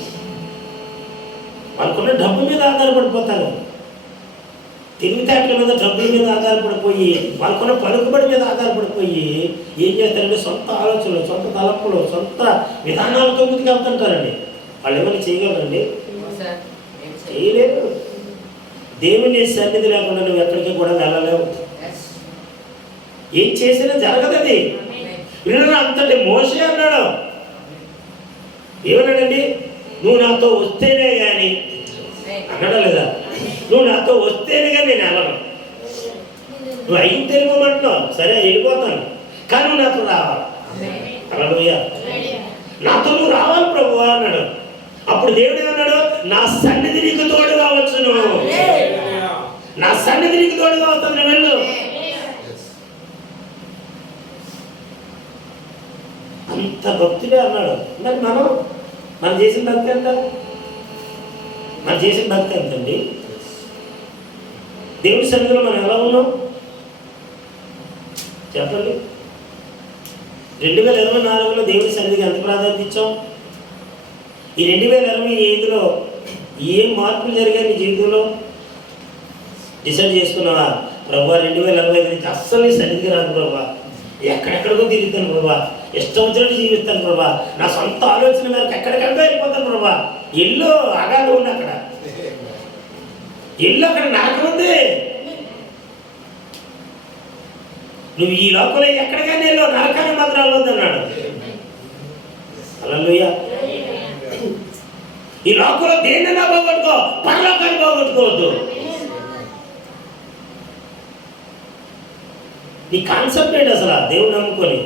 వాళ్ళకున్న డబ్బు మీద ఆధారపడిపోతారు. తిరుగుతేటల మీద, డబ్బుల మీద ఆధారపడిపోయి, వాళ్ళకున్న పలుకుబడి మీద ఆధారపడిపోయి ఏం చేస్తారంటే సొంత ఆలోచనలు, సొంత తలపులు, సొంత విధానాలతో ముందుకు వెళ్తుంటారండి. వాళ్ళు ఏమైనా చేయగలరండి? చేయలేరు. దేవుని సన్నిధి లేకుండా నువ్వు ఎక్కడికి కూడా వెళ్ళలేవు. ఏం చేసినా జరగదది. వీళ్ళు అంతటి మోసే అన్నాడు. ఏమన్నాడండి? నువ్వు నాతో వస్తేనే కానీ అన్నాడా లేదా? నువ్వు నాతో వస్తేనే కానీ నేను వెళ్ళను. నువ్వు అయ్యి తెలియమంటున్నావు, సరే వెళ్ళిపోతాను, కానీ నువ్వు నాతో రావాలి. హల్లెలూయా. నాతో నువ్వు రావాలి ప్రభు అన్నాడు. అప్పుడు దేవుడు ఏమన్నాడు? నా సన్నిధి నీకు తోడుగా వచ్చును, నా సన్నిధి నీకు తోడుగా వస్తుంది, నువ్వు వెళ్ళు. అంత భక్తిగా అన్నాడు. మరి మనం చేసిన భక్తి ఎంత? మనం చేసిన భక్తి ఎంతండి? దేవుని సన్నిధిలో మనం ఎలా ఉన్నాం చెప్పండి. 2024లో దేవుని సన్నిధికి ఎంత ప్రాధాన్యత ఇచ్చాం? ఈ 2025లో ఏం మార్పులు జరిగాయి నీ జీవితంలో? డిసైడ్ చేసుకున్నావా? ప్రభా 2025 నుంచి అస్సలు నీ సన్నిధికి రాను ప్రభా, ఎక్కడెక్కడికో తిరుగుతాను ప్రభా, ఇష్టం వచ్చినట్టు జీవిస్తాను ప్రభా, నా సొంత ఆలోచన మేరకు ఎక్కడికెక్కడికో వెళ్ళిపోతాను ప్రభా. ఎల్లో అగాలు ఉంది అక్కడ. ఇల్లు అక్కడ నరకం ఉంది. నువ్వు ఈ లోకంలో ఎక్కడికైనా వెళ్ళు, నరకాన్ని మాత్రం వెళ్ళొద్దన్నాడు. హల్లెలూయా. ఈ లోకంలో దేన్నైనా పోగొట్టుకో, పరలోకాన్ని పోగొట్టుకోవద్దు. నీ కాన్సెప్ట్ ఏంటి అసలు? దేవుని నమ్ముకొని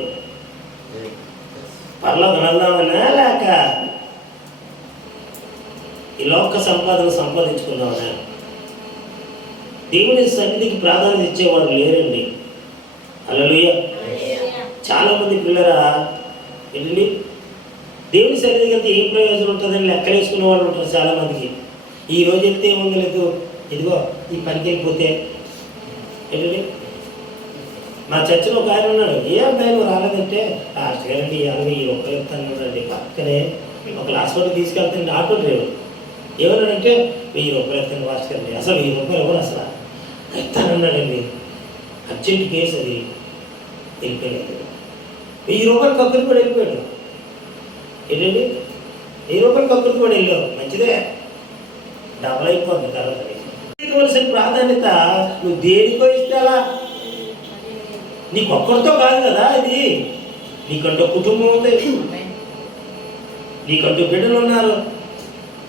పరలోకం వెళ్దామన్నా, లేక ఈ లోక సంపాదన సంపాదించుకుందామన్నా? దేవుని సన్నిధికి ప్రాధాన్యత ఇచ్చేవాడు లేరండి. హల్లెలూయా. చాలా మంది పిల్లరా ఏంటండి, దేవుని సన్నిధికి వెళ్తే ఏం ప్రయోజనం ఉంటుందని లెక్కలేసుకునే వాళ్ళు ఉంటారు చాలా మందికి. ఈ రోజు వెళ్తే ఏముంది, లేదు ఇదిగో ఈ పనికి వెళ్ళిపోతే ఏంటండి. మా చర్చలో ఒక ఆయన ఉన్నాడు, ఏ అబ్బాయి నువ్వు రాలేదంటే గారండి 50 రూపాయలు ఇస్తానండి. పక్కనే ఒక హాస్పిటల్ తీసుకెళ్తానండి ఆటో డ్రైవర్. ఏమన్నాడంటే 1000 రూపాయలు ఇస్తాను వాసుకండి. అసలు 1000 రూపాయలు ఎవరు అసలు ఇస్తానన్నాడండి. అర్జెంట్ కేసు అది. వెళ్ళిపోయాడు. 1000 రూపాయలు కక్కులు కూడా వెళ్ళిపోయాడు. ఏంటండి 1000 రూపాయలు కక్కులు కూడా వెళ్ళావు, మంచిదే, డబల్ అయిపోతుంది తర్వాత. ఇవ్వాల్సిన ప్రాధాన్యత నువ్వు దేనికో ఇస్తే అలా. నీకు ఒక్కరితో కాదు కదా ఇది. నీకంటూ కుటుంబం ఉంది, నీకంటూ బిడ్డలు ఉన్నారు.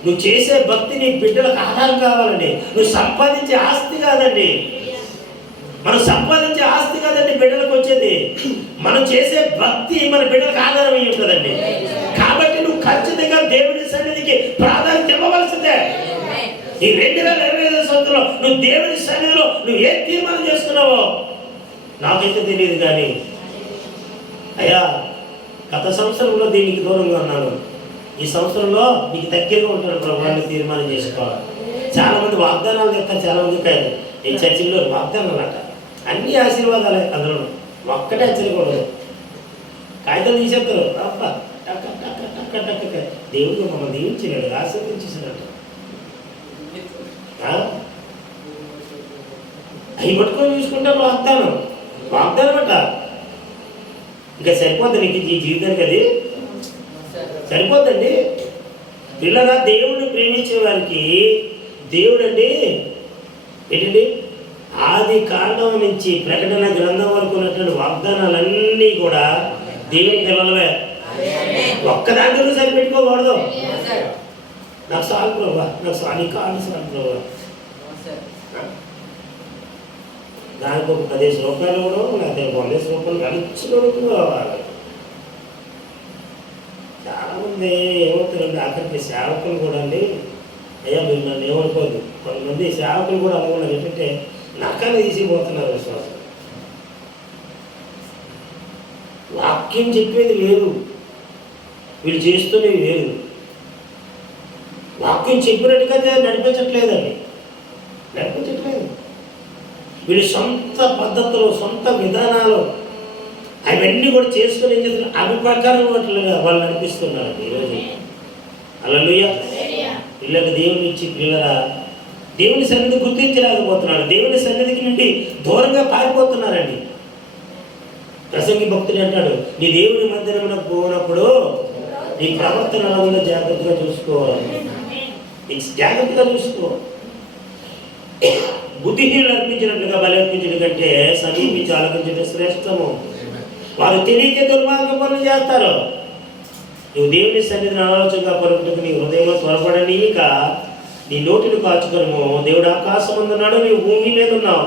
నువ్వు చేసే భక్తి నీ బిడ్డలకు ఆధారం కావాలండి. నువ్వు సంపాదించే ఆస్తి కాదండి. మనం సంపాదించే ఆస్తి కాదండి బిడ్డలకు వచ్చేది. మనం చేసే భక్తి మన బిడ్డలకు ఆధారం అయ్యి ఉంటుందండి. కాబట్టి నువ్వు ఖచ్చితంగా దేవుని సన్నిధికి ప్రాధాన్యత ఇవ్వవలసిందే. ఈ 2025 సంవత్సరంలో నువ్వు దేవుని సన్నిధిలో నువ్వు ఏం తీర్మానం చేసుకున్నావో నాకైతే తెలియదు. కానీ అయ్యా, గత సంవత్సరంలో దీనికి దూరంగా ఉన్నాను, ఈ సంవత్సరంలో నీకు దగ్గరగా ఉంటాను ప్రభుత్వాన్ని తీర్మానం చేసుకోవాలి. చాలా మంది వాగ్దానాలు చెప్తారు, చాలా మంది కాదు. ఈ చర్చిలో వాగ్దానాలు అంట, అన్ని ఆశీర్వాదాలే, అందులో ఒక్కటే ఆశ్చర్యకూడదు. కాగితం తీసేస్తారు, అప్ప టక్క టక్క టక్క టక్క. దేవుడు మమ్మల్ని దీవించినాడు, ఆశీర్వదించేసినట్టు. అవి పట్టుకొని చూసుకుంటాను వాగ్దానం. వాగ్దానం అంట ఇంకా సరిపోద్ది నీకు ఈ జీవితానికి, అది సరిపోద్దండి. పిల్లగా దేవుడిని ప్రేమించే వారికి దేవుడు అండి ఏంటండి ఆది కాండం నుంచి ప్రకటన గ్రంథం వరకు ఉన్నటువంటి వాగ్దానాలన్నీ కూడా దేవుని పిల్లలవే. ఒక్కదాంట్లో సరిపెట్టుకోకూడదు. నాకు సాగు ప్రభా, నాకు సాని కాదు సాగు ప్రభా. దానికి ఒక 10 రూపాయలు కూడా లేకపోతే 100 రూపాయలు కలిసి కావాలి. చాలామంది ఏమవుతారండి, అక్కడికి సేవకులు కూడా అండి, అయ్యా మీరు నన్ను ఏమనుకోదు, కొంతమంది సేవకులు కూడా అనుకున్నారు ఏంటంటే నక్కని తీసిపోతున్నారు విశ్వాసం. వాక్యం చెప్పేది వేరు, వీళ్ళు చేస్తున్నవి వేరు. వాక్యం చెప్పినట్టుగా నడిపించట్లేదండి, నడిపించట్లేదు. వీళ్ళు సొంత పద్ధతులు, సొంత విధానాలు అవన్నీ కూడా చేసుకుని ఏం చేస్తున్నారు, అవి ప్రకారం వాటిగా వాళ్ళు నడిపిస్తున్నారు ఈరోజు. హల్లెలూయా. పిల్లలకు దేవుని ఇచ్చి పిల్లల దేవుని సన్నిధి గుర్తించలేకపోతున్నారు, దేవుని సన్నిధికి నుండి దూరంగా పారిపోతున్నారండి. ప్రసంగి భక్తుడు అంటాడు, నీ దేవుని మందిరమునకు పోయినప్పుడు నీ ప్రవర్తన ఎలా ఉందో జాగ్రత్తగా చూసుకోవాలి. జాగ్రత్తగా చూసుకో. బుద్ధిహీనులు అర్పించినట్లుగా బలి అర్పించడం కంటే సమీపించి ఆలోచించడం శ్రేష్టము. వారు తెలియక దుర్మార్గ పనులు చేస్తారు. నువ్వు దేవుని సన్నిధిని ఆలోచనగా పలుకుటకు నీ హృదయంలో త్వరపడని ఇక నీ నోటిని కాచుకొనుము. దేవుడు ఆకాశం ఉన్నాడు, నీవు భూమి మీద ఉన్నావు,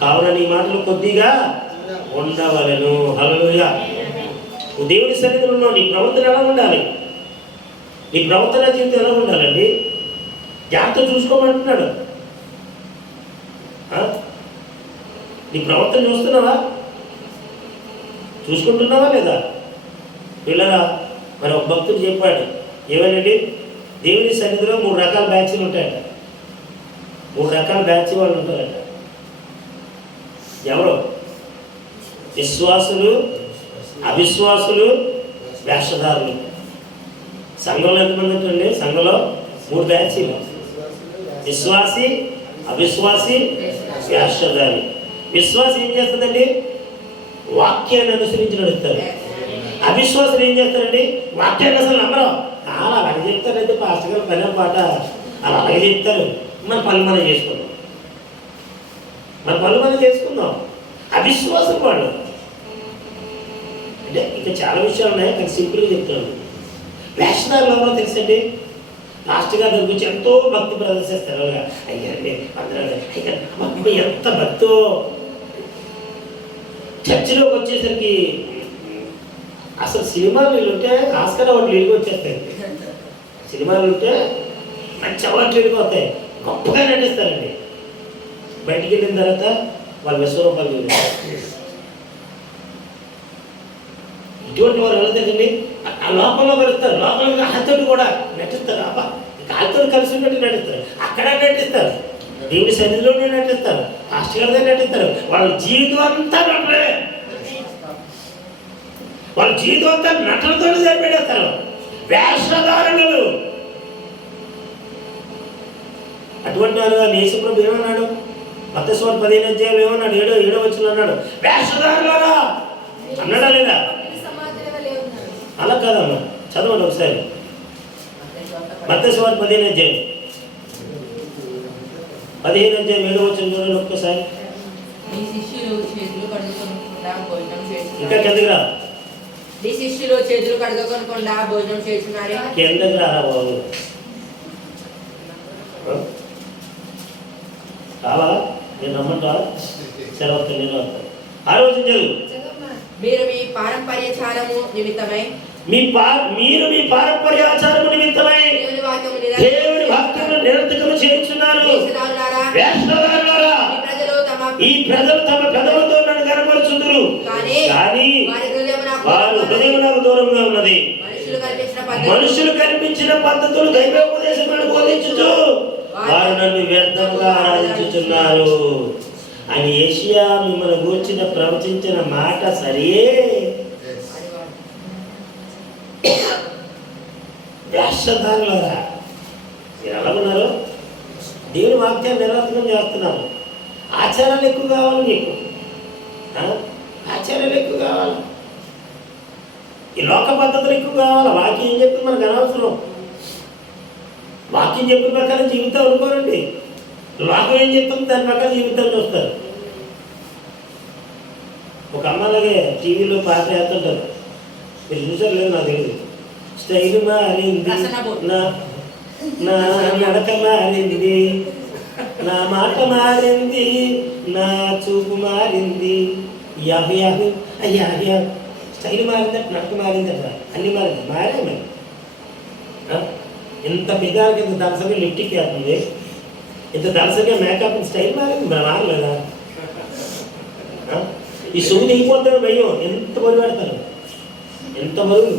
కావున నీ మాటలు కొద్దిగా ఉండవలను. హల్లెలూయా. నువ్వు దేవుని సన్నిధిలో ఉన్నావు, నీ ప్రవర్తన ఎలా ఉండాలి, నీ ప్రవర్తన జీవితం ఎలా ఉండాలండి, జాగ్రత్త చూసుకోమంటున్నాడు. నీ ప్రవర్తన చూస్తున్నావా, చూసుకుంటున్నావా లేదా? పిల్లరా, మరి ఒక భక్తుడు చెప్పాడు ఏమనండి, దేవుని సన్నిధిలో 3 రకాల బ్యాచ్లు ఉంటాయట. 3 రకాల బ్యాచ్ వాళ్ళు ఉంటారట. ఎవరు? విశ్వాసులు, అవిశ్వాసులు, వేషధారులు. సంఘంలో ఎంతమంది ఉంటారండి? సంఘంలో 3 బ్యాచీలు: విశ్వాసి, అవిశ్వాసి, వేషధారి. విశ్వాసం ఏం చేస్తుందండి? వాక్యాన్ని అనుసరించి నడుస్తారు. అవిశ్వాసం ఏం చేస్తారండి? వాక్యాన్ని అసలు నమ్మరు. అలాగే చెప్తారంటే పాస్టర్ గారు పని పాట అలాగే చెప్తారు, మన పనులు మనం చేసుకుందాం, మన పనులు మనం చేసుకుందాం. అవిశ్వాసం వాళ్ళు అంటే ఇంకా చాలా విషయాలు ఉన్నాయి, కానీ సింపుల్గా చెప్తున్నాను. వేషధారులు ఎవరో తెలుసండి, లాస్ట్ గా దాని గురించి ఎంతో భక్తి ప్రదర్శిస్తారు. అయ్యండి అందరూ అయ్యా అమ్మ ఎంత భక్తో, చర్చిలోకి వచ్చేసరికి అసలు సినిమాలు ఉంటే ఆస్కార్ అవార్డులు ఇడికి వచ్చేస్తాయి. సినిమాలు ఉంటే మంచి అవార్డులు ఇడికి వస్తాయి, గొప్పగా నటిస్తారండి. బయటికి వెళ్ళిన తర్వాత వాళ్ళు విశ్వరూపాలు చూపిస్తారు. ఇటువంటి వారు వెళ్తారండి, ఆ లోపంలో కలుస్తారు, లోపల హాతోటి కూడా నటిస్తారు. అబ్బా కాలుతో కలిసి ఉన్నట్టు నటిస్తారు, అక్కడ నటిస్తారు, దేవుడి సన్నిధిలోనే నటిస్తారు, పాస్టర్గా నటిస్తారు. వాళ్ళ జీవితం అంతా నటనే, వాళ్ళ జీవితం అంతా నటనతో సరిపెడేస్తారు. వేషధారణలు అటువంటి వారు యేసుప్రభు ఏమన్నాడు? మత్తయి 15 ఏమన్నాడు? 7 వచనం అన్నాడు, వేషధారులారా అన్నాడా లేదా? అలా కాదమ్మా, చదవండి ఒకసారి. మత్తయి 15 7 వచనం చూడండి ఒక్కసారి. ఇంకా కిందకి రా, శిష్యులు చేతులు కడుక్కోకుండా భోజనం చేస్తున్నారు. కిందకి రా బాబు, కావాలా? నేను రమ్మంటా, సరే వస్తాను, నేను వస్తాను. ఆ రోజు చదువు. మీరు మీ పారంపర్యాచారము నిమిత్తమై మీరు మీ పారంపర్యాచారము నిమిత్తమై దేవుని వాక్యమును నిరర్థకము చేయుచున్నారు. వేషధారులారా, ఈ ప్రజలు తమ పెదవులతో నన్ను కనపరుచుదురు, కానీ వారి హృదయం నాకు దూరంగా ఉన్నది. మనుషులు కనిపించిన పద్ధతులు దైవోపదేశములను బోధించుచు వారు నన్ను వ్యర్థంగా ఆరాధించుచున్నారు అని యేషయా మిమ్మల్ని గూర్చిన ప్రవచించిన మాట సరియే. వేషధారులారా, మీరు ఎలా ఉన్నారు? దేవుని వాక్యాన్ని నిరర్థకం చేస్తున్నారు. ఆచారాలు ఎక్కువ కావాలి నీకు, ఆచారాలు ఎక్కువ కావాలి, ఈ లోక పద్ధతులు ఎక్కువ కావాలి. వాక్యం ఏం చెప్తుంది మనకు అనవసరం. వాక్యం చెప్పిన ప్రకారం జీవితం అనుకోరండి, లోకం ఏం చెప్తుంది దాని ప్రకారం జీవితం చూస్తారు. ఒక అమ్మాయిలాగే టీవీలో పాట వేస్తుంటారు, మీరు చూసారు లేదు నాకు తెలియదు. స్టైల్ మారింది, నా నడక మారింది, నా మాట మారింది, నా చూపు మారింది, యాహు యాహు యాహు యాహు. స్టైల్ మారిందట, నడక మారిందట, అన్ని మారింది. మారే మరి ఇంత పెదాలకి ఇంత దలసగా లిఫ్ట్కి వేస్తుంది, ఇంత దలసగా మేకప్ స్టైల్ మారింది, మరి మారలేదా? ఈ సువ్వు దిగిపోతాడు భయం, ఎంత బరువు పెడతారు, ఎంత బరువు.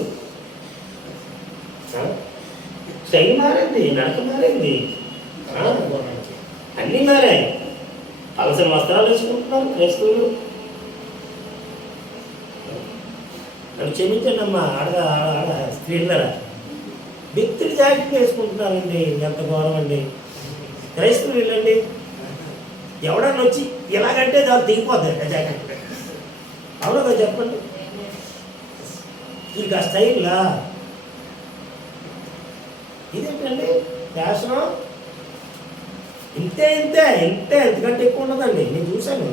స్టైల్ మారింది, నడక మారింది, అన్నీ మారాయి. పలసన వస్త్రాలు వేసుకుంటున్నారు క్రైస్తవులు. నన్ను క్షమించండి అమ్మా, ఆడ స్త్రీలరా, బిత్తిరి జాకెట్ వేసుకుంటున్నారండి, ఎంత ఘోరం అండి. క్రైస్తవులు వెళ్ళండి, ఎవడన్నా వచ్చి ఎలాగంటే దాన్ని దిగిపోతాయి ఆ జాకెట్. అవునా కదా చెప్పండి, ఇది ఆ స్టైల్లా? ఇదేంటండి ఫ్యాషను? ఇంతే ఇంతే ఇంతే, ఎంతకంటే ఎక్కువ ఉండదండి. నేను చూశాను,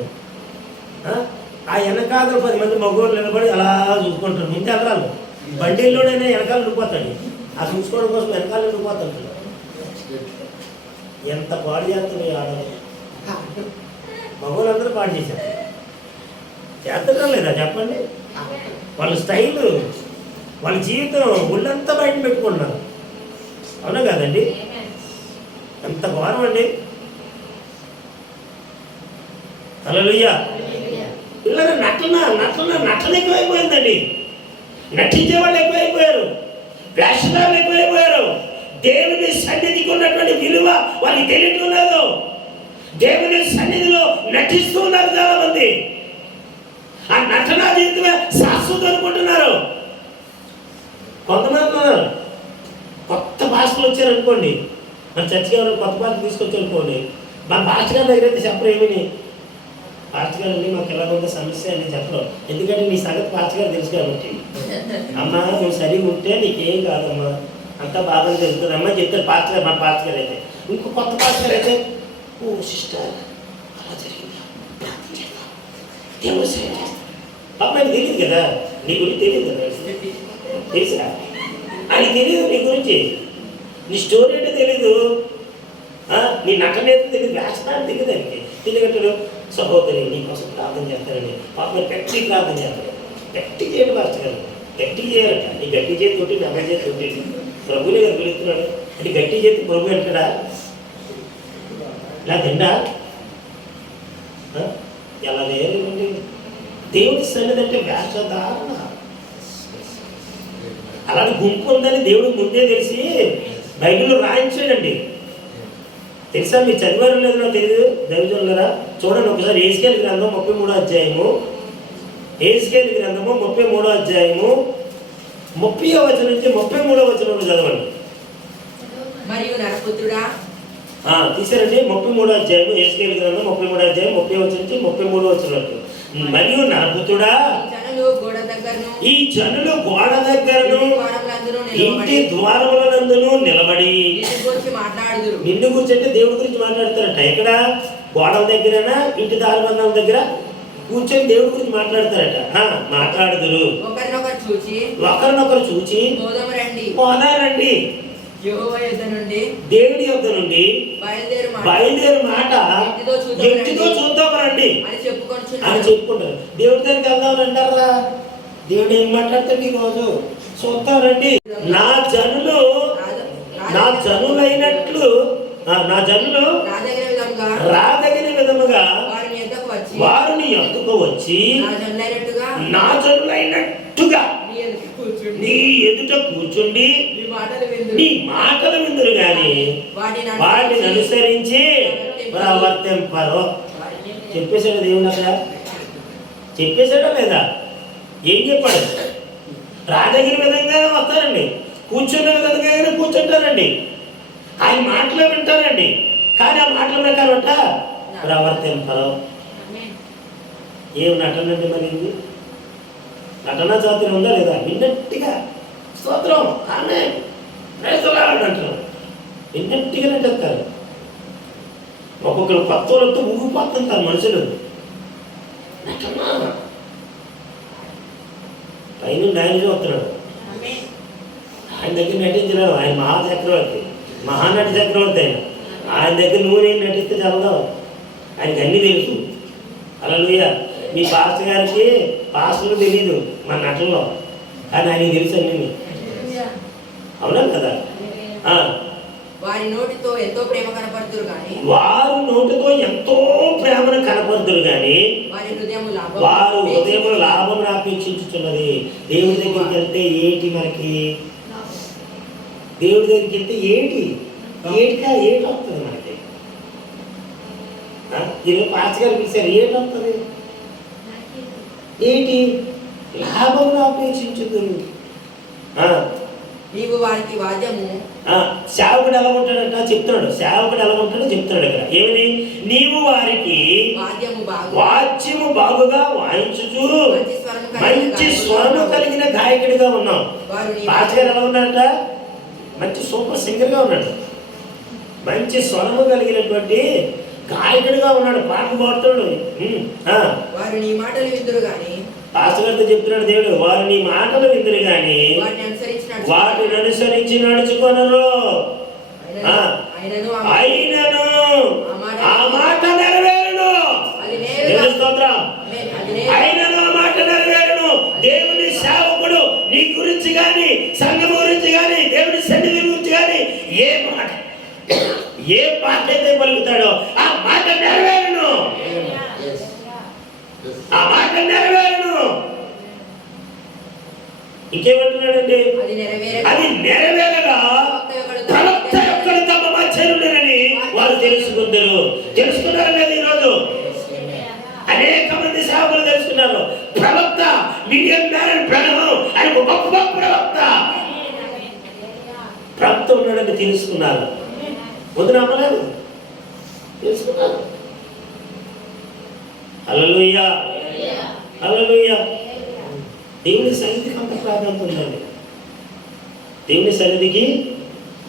ఆ వెనకాదలు 10 మంది మగవాళ్ళు నిలబడి అలా చూసుకుంటారు. ఇంత ఎకరాలు బండిల్లోనే వెనకాల ఉండిపోతాడు, ఆ చూసుకోవడం కోసం వెనకాల ఉండిపోతాడు. ఎంత పాడు చేస్తుంది ఆడవాళ్ళు, మగవాళ్ళందరూ పాడు చేశారు. చేద్దడం లేదా చెప్పండి? వాళ్ళ స్టైలు, వాళ్ళ జీవితం ఒళ్ళంతా బయట పెట్టుకుంటున్నారు. అవునా కాదండి? ఎంత ఘోరం అండి. హల్లెలూయా. పిల్లలు నటన ఎక్కువైపోయిందండి. నటించే వాళ్ళు ఎక్కువైపోయారు, వేషధారులు ఎక్కువైపోయారు. దేవుని సన్నిధికి ఉన్నటువంటి విలువ వాళ్ళకి తెలియటం లేదు. దేవుని సన్నిధిలో నటిస్తూ ఉన్నారు చాలా మంది. ఆ నటనా జీవితమే శాశ్వతం అనుకుంటున్నారు. కొంతమంది ఉన్నారు, కొత్త భాషలు వచ్చారనుకోండి, మన చర్చికి ఎవరైనా కొత్త భాష తీసుకొచ్చారనుకోండి, మన భాష గారి దగ్గర అయితే చెప్పరు. ఏమని పాస్టర్ గారు అండి మాకు ఎలా ఉందో సమస్య అని చెప్పరు. ఎందుకంటే నీ సంగతి పాస్టర్ గారు తెలుసు కాబట్టి. అమ్మా నువ్వు సరిగా ఉంటే నీకేం కాదమ్మా, అంతా బాగా జరుగుతుంది. అమ్మాయి చెప్తారు పాస్టర్, మన పాస్టర్ అయితే. ఇంకో కొత్త పాస్టర్ అయితే, ఓ సిస్టర్ అలా జరిగిందా, ప్రార్థన చేద్దాం, దేవుడు సేవ చేస్తాడు. అమ్మాయికి తెలియదు కదా, నీ గురించి తెలియదు కదా, తెలుసా? అని తెలియదు నీ గురించి, నీ స్టోరీ అంటే తెలీదు, నీ నటన అయితే తెలియదు, వేస్తాను తెలియదు. ఆయనకి తెలియగట్టాడు. సహోదరి నీకోసం ప్రార్థన చేస్తారండి, పాప గట్టి ప్రార్థన చేస్తాడు. గట్టి చేయండి పాస్టర్ గారు, గట్టి చేయాలట. నీ గట్టి చేతి కొట్టి నమ్మ చేతి కొట్టి ప్రభువులే గారు పిలుస్తున్నాడు అంటే గట్టి చేతి ప్రభు అంటాడా? ఇలా తిండా ఎలా లేదండి. దేవుడి సన్నిధి అంటే వేషధారణ. అలాంటి గుంపు ఉందని దేవుడు ముందే తెలిసి బైబిల్లో రాయించాడండి. తెలుసా? మీరు చదివారు లేదు నాకు తెలియదు దైవజనులరా. చూడండి ఒకసారి ఏజ్కేలు గ్రంథం 33వ అధ్యాయము, ఏజ్కేలు గ్రంథము 33వ అధ్యాయము 30వ వచనం నుంచి 33వ వచనం చదవండి. మరియు నరపుత్రుడా, తీసారండి 33వ అధ్యాయం, ఏజ్కేలు గ్రంథం 33వ అధ్యాయం 30వ వచనం నుంచి 33వ వచనం. మరియు నరపుత్రుడా, ఈ జనులు గోడ దగ్గరను ఇంటి ద్వారములందును నిలబడి నిన్ను గురించి అంటే దేవుడి గురించి మాట్లాడతారట. ఎక్కడ? గోడల దగ్గరనా ఇంటి ద్వారబంధం దగ్గర కూర్చొని దేవుడి గురించి మాట్లాడతారట. మాట్లాడుదురు, ఒకరినొకరు చూచి పోదారండి, దేవుడి యొద్ద నుండి బయలుదేరు మాట ఎట్టితో చూద్దామరండి అని చెప్పుకుంటారు. దేవుడి దగ్గరికి వెళ్దామని అంటారా? దేవుడు ఏం మాట్లాడతాడు? ఈ రోజు చూద్దామండి. నా జనులైనట్లు నా జనులు రాదగిన విధముగా వారిని ఎత్తుకు వచ్చి నా జనులైనట్టుగా నీ ఎదుట కూర్చుండి నీ మాటలు విందురు గాని వాటిని అనుసరించి ప్రవర్తింపరు. చెప్పేశాడు దేవుడు. అక్కడ చెప్పేశాడా లేదా? ఏం చెప్పాడు? రాదగిన విధంగానే వస్తారండి, కూర్చున్న విధంగానే కూర్చుంటారండి, ఆయన మాటలు వింటారండి, కానీ ఆ మాటల ప్రకారం ప్రవర్తింపరు. ఏం నటన అండి మరి? ఇది నటన జాతర ఉందా లేదా? విన్నట్టుగా స్తోత్రం ఆమె అంటారు, విన్నట్టుగా నటిస్తారు. ఒక్కొక్కరు కొత్త వాళ్ళతో ఊగిపోతుంటారు మనుషులు. నటన పైన ఆయన వస్తున్నాడు, ఆయన దగ్గర నటించలేవు. ఆయన మహాచక్రవర్తి, మహానటి చక్రవర్తి. ఆయన దగ్గర నువ్వు నటిస్తే చదవదావు, ఆయనకి అన్నీ తెలుసు. హల్లెలూయా. మీ పాస్టర్ గారికి పాస్టర్లు తెలియదు మన నటనలో, కానీ ఆయనకి తెలుసు అన్నీ. అవునా కదా? వారి నోటితో ఎంతో ప్రేమ కనపడుతురు కానీ వారు హృదయముల లాభం అపేక్షించుతున్నది. దేవుడి దగ్గరికి వెళ్తే ఏంటి మనకి? దేవుడి దగ్గరికి వెళ్తే ఏంటి వస్తుంది మనకి? ఈరోజు పాస్టర్ గారు పిలిచారు, ఏంటి వస్తుంది? ఏంటి? లాభం అపేక్షించుతురు. నీవు వారికి వాద్యము. సేవకుడు ఎలా ఉంటాడంట చెప్తున్నాడు. సేవకుడు ఎలా ఉంటాడో చెప్తున్నాడు ఇక్కడ. ఏమని? నీవు వారికి వాద్యము బాగుగా వాయించుచు మంచి స్వరము కలిగిన గాయకుడిగా ఉన్నావు. పాస్టర్ గారు ఎలా ఉన్నాడంట? మంచి సూపర్ సింగర్గా ఉన్నాడు, మంచి స్వరము కలిగినటువంటి గాయకుడిగా ఉన్నాడు, పాటలు పాడుతున్నాడు. వారు నీ మాటలు విందురు గాని, పాస్టర్ గారితో చెప్తున్నాడు దేవుడు, వారు నీ మాటలు విందురు గాని వాటిని అనుసరించి నడుచుకొనరు. అయినను ఆ మాట నెరవేరును. స్తోత్రం. అయినను ఆ మాట నెరవేరును. దేవుని సేవకుడు నీ గురించి కానీ, సంఘం గురించి కానీ, దేవుని సన్నిధి గురించి కానీ ఏ మాట అయితే పలుకుతాడో ఆ మాట నెరవేరును. ఆ మాట నెరవేరును. ఇంకేమంటున్నాడండి? అది నెరవేరగా ప్రవక్త యొక్కడు తమ మధ్యనుండునని వారు తెలుసుకుందరు. తెలుసుకున్నారు లేదు? ఈరోజు అనేక మంది సేవకులు తెలుసుకున్నారు. ప్రవక్త మీడియం మ్యాన్ ప్రణవం అని గొప్ప ప్రవక్త ఉన్నాడని తెలుసుకున్నారు. ముందు నమ్మలేదు, తెలుసుకున్నారు. హల్లెలూయా, హల్లెలూయా. దేవుని సన్నిధికి అంత ప్రాధాన్యత ఉందండి. దేవుని సన్నిధికి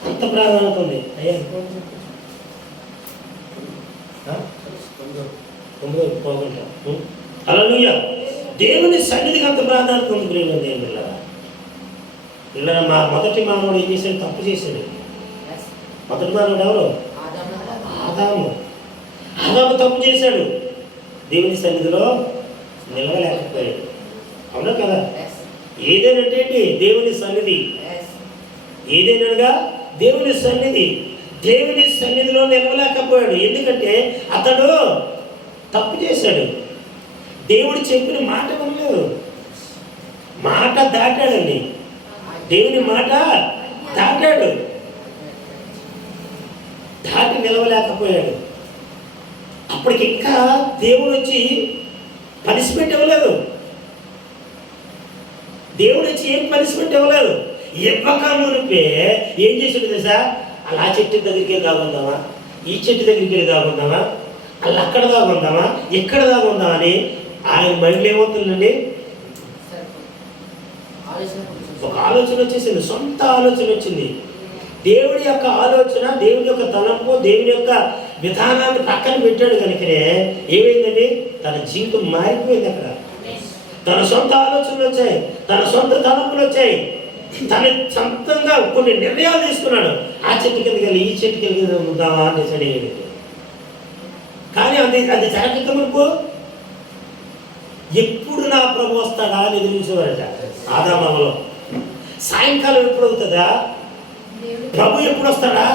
అంత ప్రాధాన్యత ఉంది. అయ్యా హల్లెలూయా. దేవుని సన్నిధికి అంత ప్రాధాన్యత ఉంది ప్రియమైన దేవుని పిల్లల. మా మొదటి మానవుడు ఏం చేశాడు? తప్పు చేశాడు. మొదటి మానవుడు ఎవరు? ఆదాము. ఆదాము తప్పు చేశాడు, దేవుని సన్నిధిలో నిలవలేకపోయాడు. అవునా కదా? ఏదేనంటే ఏంటి? దేవుని సన్నిధి. ఏదేనగా దేవుని సన్నిధి. దేవుని సన్నిధిలో నిలవలేకపోయాడు. ఎందుకంటే అతడు తప్పు చేశాడు. దేవుడు చెప్పిన మాట వినలేదు. మాట దాటాడండి. దేవుని మాట దాటాడు. దాటి నిలవలేకపోయాడు. అప్పటికి ఇంకా దేవుడు వచ్చి పనిష్మెంట్ ఇవ్వలేదు. దేవుడు వచ్చి ఏం పనిష్మెంట్ ఇవ్వలేదు. ఇవ్వక మునిపే ఏం చేసాడు తెలుసా? అలా చెట్టు దగ్గరికి దాగుందామా, ఈ చెట్టు దగ్గరికి వెళ్ళి దాగుందామా, అలా అక్కడ దాగుందామా, ఇక్కడ దాగుందామా అని ఆయన మైండ్లో ఏమవుతుందండి? ఒక ఆలోచన వచ్చేసింది. సొంత ఆలోచన వచ్చింది. దేవుడి యొక్క ఆలోచన, దేవుడి యొక్క తలంపు, దేవుడి యొక్క విధానాన్ని పక్కన పెట్టాడు కనుకనే ఏమైందండి? తన జీవితం మారిపోయింది. అక్కడ తన సొంత ఆలోచనలు వచ్చాయి, తన సొంత తలంపులు వచ్చాయి, తన సొంతంగా కొన్ని నిర్ణయాలు తీసుకున్నాడు. ఆ చెట్టు కిందకి వెళ్ళి ఈ చెట్టు కిందకి ఉందామా అని అడిగాడు. కానీ అది జరగక మునుపు ఎప్పుడు నా ప్రభు వస్తాడా అని ఎదురు చూసేవారట ఆదామలో. సాయంకాలం ఎప్పుడు అవుతుందా? ప్రభు ఎప్పుడు వస్తాడా?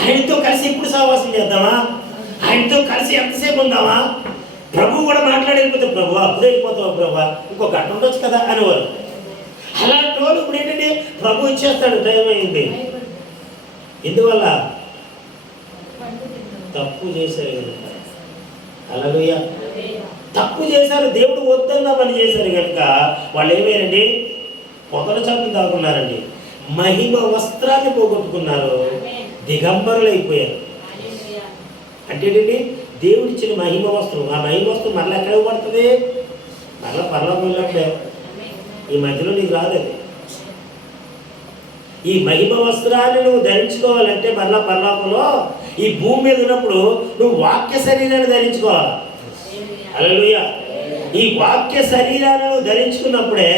ఆయనతో కలిసి ఎప్పుడు సహవాసం చేద్దామా? ఆయనతో కలిసి ఎంతసేపు ఉందామా? ప్రభు కూడా మాట్లాడకపోతే ప్రభు అప్పుడు వెళ్ళిపోతావు ప్రభు, ఇంకో గంట ఉండొచ్చు కదా అనేవారు. అలాంటి వాళ్ళు ఇప్పుడు ఏంటంటే ప్రభు ఇచ్చేస్తాడు, టైం అయింది. ఎందువల్ల? తప్పు చేశారు కనుక. హల్లెలూయా. తప్పు చేశారు, దేవుడు వద్దన్న పని చేశారు కనుక వాళ్ళు ఏమేనండి? పొదల చదువు దాక్కున్నారండి. మహిమ వస్త్రాన్ని పోగొట్టుకున్నారు, దిగంబరులు అయిపోయారు. అంటే ఏంటండి? దేవుడిచ్చిన మహిమ వస్త్రం. ఆ మహిమ వస్త్రం మరలా ఎక్కడ పడుతుంది? మరలా పరలోకం వెళ్ళినప్పుడే. ఈ మధ్యలో నీకు రాలేదు. ఈ మహిమ వస్త్రాన్ని నువ్వు ధరించుకోవాలంటే మరలా పరలోకంలో ఈ భూమి మీద ఉన్నప్పుడు నువ్వు వాక్య శరీరాన్ని ధరించుకోవాలి. హల్లెలూయా. ఈ వాక్య శరీరాన్ని నువ్వు ధరించుకున్నప్పుడే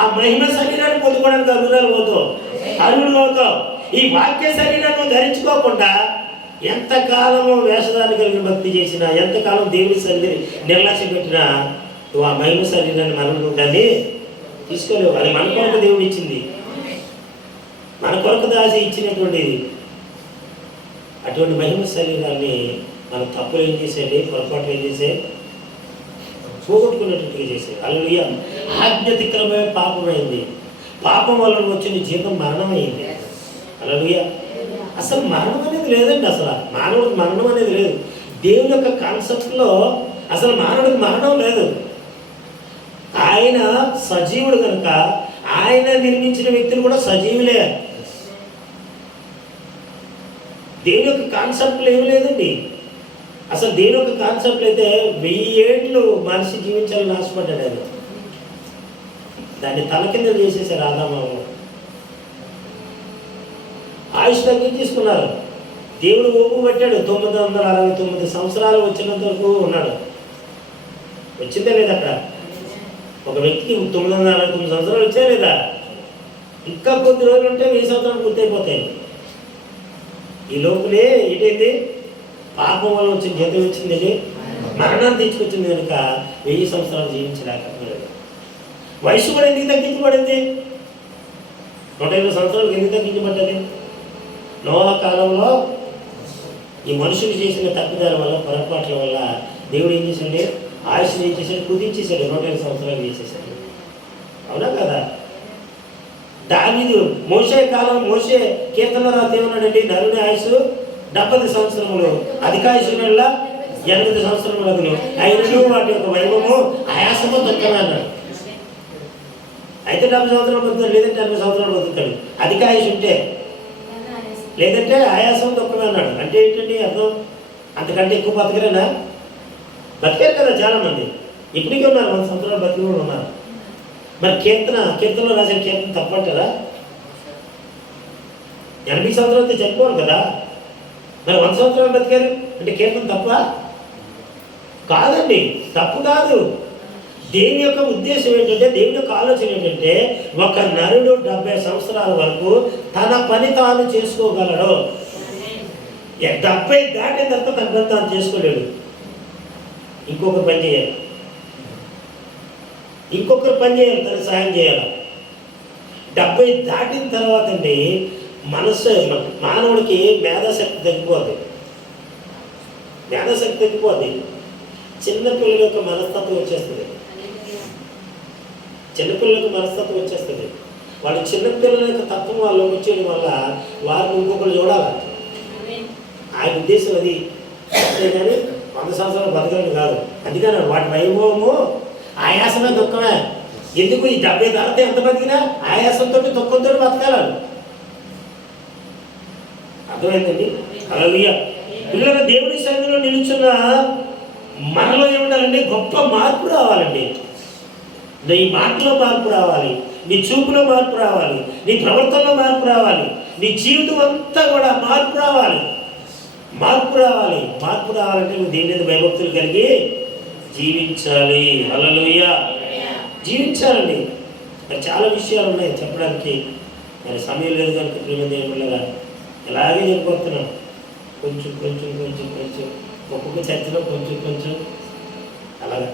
ఆ మహిమ శరీరాన్ని పొందుకోవడానికి అర్హులు అవుతావు. ఈ వాక్య శరీరాన్ని ధరించుకోకుండా ఎంతకాలము వేషధారణ కలిగిన భక్తి చేసినా, ఎంతకాలం దేవుని సన్నిధిని నిర్లక్ష్యం పెట్టినా నువ్వు ఆ మహిమ శరీరాన్ని మనం దాన్ని తీసుకోలేవు. అది మన కొరకు దేవుడు ఇచ్చింది, మన కొరకు దాసి ఇచ్చినటువంటిది. అటువంటి మహిమ శరీరాన్ని మన తప్పులు ఏం చేసేది? పొరపాట్లు ఏం చేసే? పోగొట్టుకున్నట్టుగా చేసే. హల్లెలూయా. ఆజ్ఞాతిక్రమే పాపమైంది. పాపం వల్ల వచ్చిన జీతం మరణమైంది. హల్లెలూయా. అసలు మరణం అనేది లేదండి. అసలు మానవుడికి మరణం అనేది లేదు. దేవుని యొక్క కాన్సెప్ట్లో అసలు మానవుడికి మరణం లేదు. ఆయన సజీవుడు కనుక ఆయన నిర్మించిన వ్యక్తులు కూడా సజీవులే. దేవుని యొక్క కాన్సెప్ట్లో ఏమి లేదండి. అసలు దేవుని యొక్క కాన్సెప్ట్ అయితే 1000 ఏళ్ళు మనిషి జీవించాలని ఆశపడ్డాడు ఆయన. దాన్ని తల కింద చేసేసారు ఆదాము. ఆయుష్ తగ్గించేసుకున్నారు. దేవుడు ఓపు పెట్టాడు. 969 సంవత్సరాలు వచ్చినంత వరకు ఉన్నాడు. వచ్చిందే లేదా? అక్కడ ఒక వ్యక్తికి 969 సంవత్సరాలు వచ్చాయి లేదా? ఇంకా కొద్ది రోజులు ఉంటే 1000 సంవత్సరాలు పూర్తయిపోతాయి. ఈ లోపలే ఏంటైంది? పాపం వల్ల వచ్చిన జీతం వచ్చిందండి, మరణాన్ని తెచ్చుకొచ్చింది కనుక 1000 సంవత్సరాలు జీవించలేకపోయాడు. వయసు కూడా ఎందుకు తగ్గించబడింది? 120 సంవత్సరాలకు ఎందుకు తగ్గించబడ్డది? నోవహు కాలంలో ఈ మనుషులు చేసిన తప్పిదాల వల్ల, పొరపాట్ల వల్ల దేవుడు ఏం చేశాడు? ఆయుష్ని ఏం చేశాడు? కుదించేశాడు. 120 సంవత్సరాలు చేసేసాడు. అవునా కదా? దావీదు మోషే కాలం, మోషే కీర్తనలో రాత ఏమన్నాడండి? నరుని ఆయుష్ 70 సంవత్సరములు, అధికాయుషుల 80 సంవత్సరములకు అయినను వాటి యొక్క వైభవము ఆయాసము దొరకదు అన్నాడు. అయితే 70 సంవత్సరాలు బతుకుతాడు, లేదంటే 80 సంవత్సరాలు బతుకుతాడు అధికాయుష్ ఉంటే, లేదంటే ఆయాసం దొక్కమే అన్నాడు. అంటే ఏంటండి అర్థం? అంతకంటే ఎక్కువ బతకరేనా? బతికారు కదా చాలామంది, ఇప్పటికీ ఉన్నారు, 100 సంవత్సరాలు బతికి కూడా ఉన్నారు. మరి కీర్తనలో రాసిన కీర్తన తప్పంటారా? 80 సంవత్సరాలతో చనిపోవాలి కదా, మరి 100 సంవత్సరాలు బతికారు అంటే కీర్తన తప్ప కాదండి, తప్పు కాదు. దేవుని యొక్క ఉద్దేశం ఏంటంటే, దేవుని యొక్క ఆలోచన ఏంటంటే, ఒక నరుడు 70 సంవత్సరాల వరకు తన పని తాను చేసుకోగలడు. 70 దాటిన తర్వాత తన పని తాను చేసుకోలేడు. ఇంకొకరు పని చేయాలి, ఇంకొకరు పని చేయాలి, తనకు సహాయం చేయాలి. 70 దాటిన తర్వాత అండి మానవుడికి మేధాశక్తి తగ్గిపోద్ది. మేధాశక్తి తగ్గిపోద్ది. చిన్నపిల్లల యొక్క మనస్తత్వం వచ్చేస్తుంది. చిన్నపిల్లలకు మనస్తత్వం వచ్చేస్తుంది. వాళ్ళు చిన్నపిల్లల యొక్క తత్వం వాళ్ళు వచ్చేయడం వల్ల వారిని ఇంకొకరు చూడాలి. ఆయన ఉద్దేశం అది. అంతేగాని 100 సంవత్సరాలు బతకడం కాదు. అందుకని వాటి వైభవము ఆయాసమే దుఃఖమే. ఎందుకు ఈ 70 తర్వాత ఎంత బతికినా ఆయాసంతో దుఃఖంతో బతకాలి. అర్థమైందండి? హల్లెలూయా. పిల్లల దేవుని సన్నిధిలో నిలుచున్న మనలో ఏముండాలండి? గొప్ప మార్పు రావాలండి. నీ మాటలో మార్పు రావాలి, నీ చూపులో మార్పు రావాలి, నీ ప్రవర్తనలో మార్పు రావాలి, నీ జీవితం అంతా కూడా మార్పు రావాలి. మార్పు రావాలి. మార్పు రావాలంటే నువ్వు దేవుని మీద భయభక్తులు కలిగి జీవించాలి. హల్లెలూయా. జీవించాలండి. మరి చాలా విషయాలు ఉన్నాయి చెప్పడానికి, మరి సమయం లేదు కనుక ప్రియమైన దేవుళ్ళగా ఎలాగే చెప్పిపోతున్నాం. కొంచెం కొంచెం కొంచెం కొంచెం ఒక్కొక్క చర్చలో కొంచెం కొంచెం అలాగా.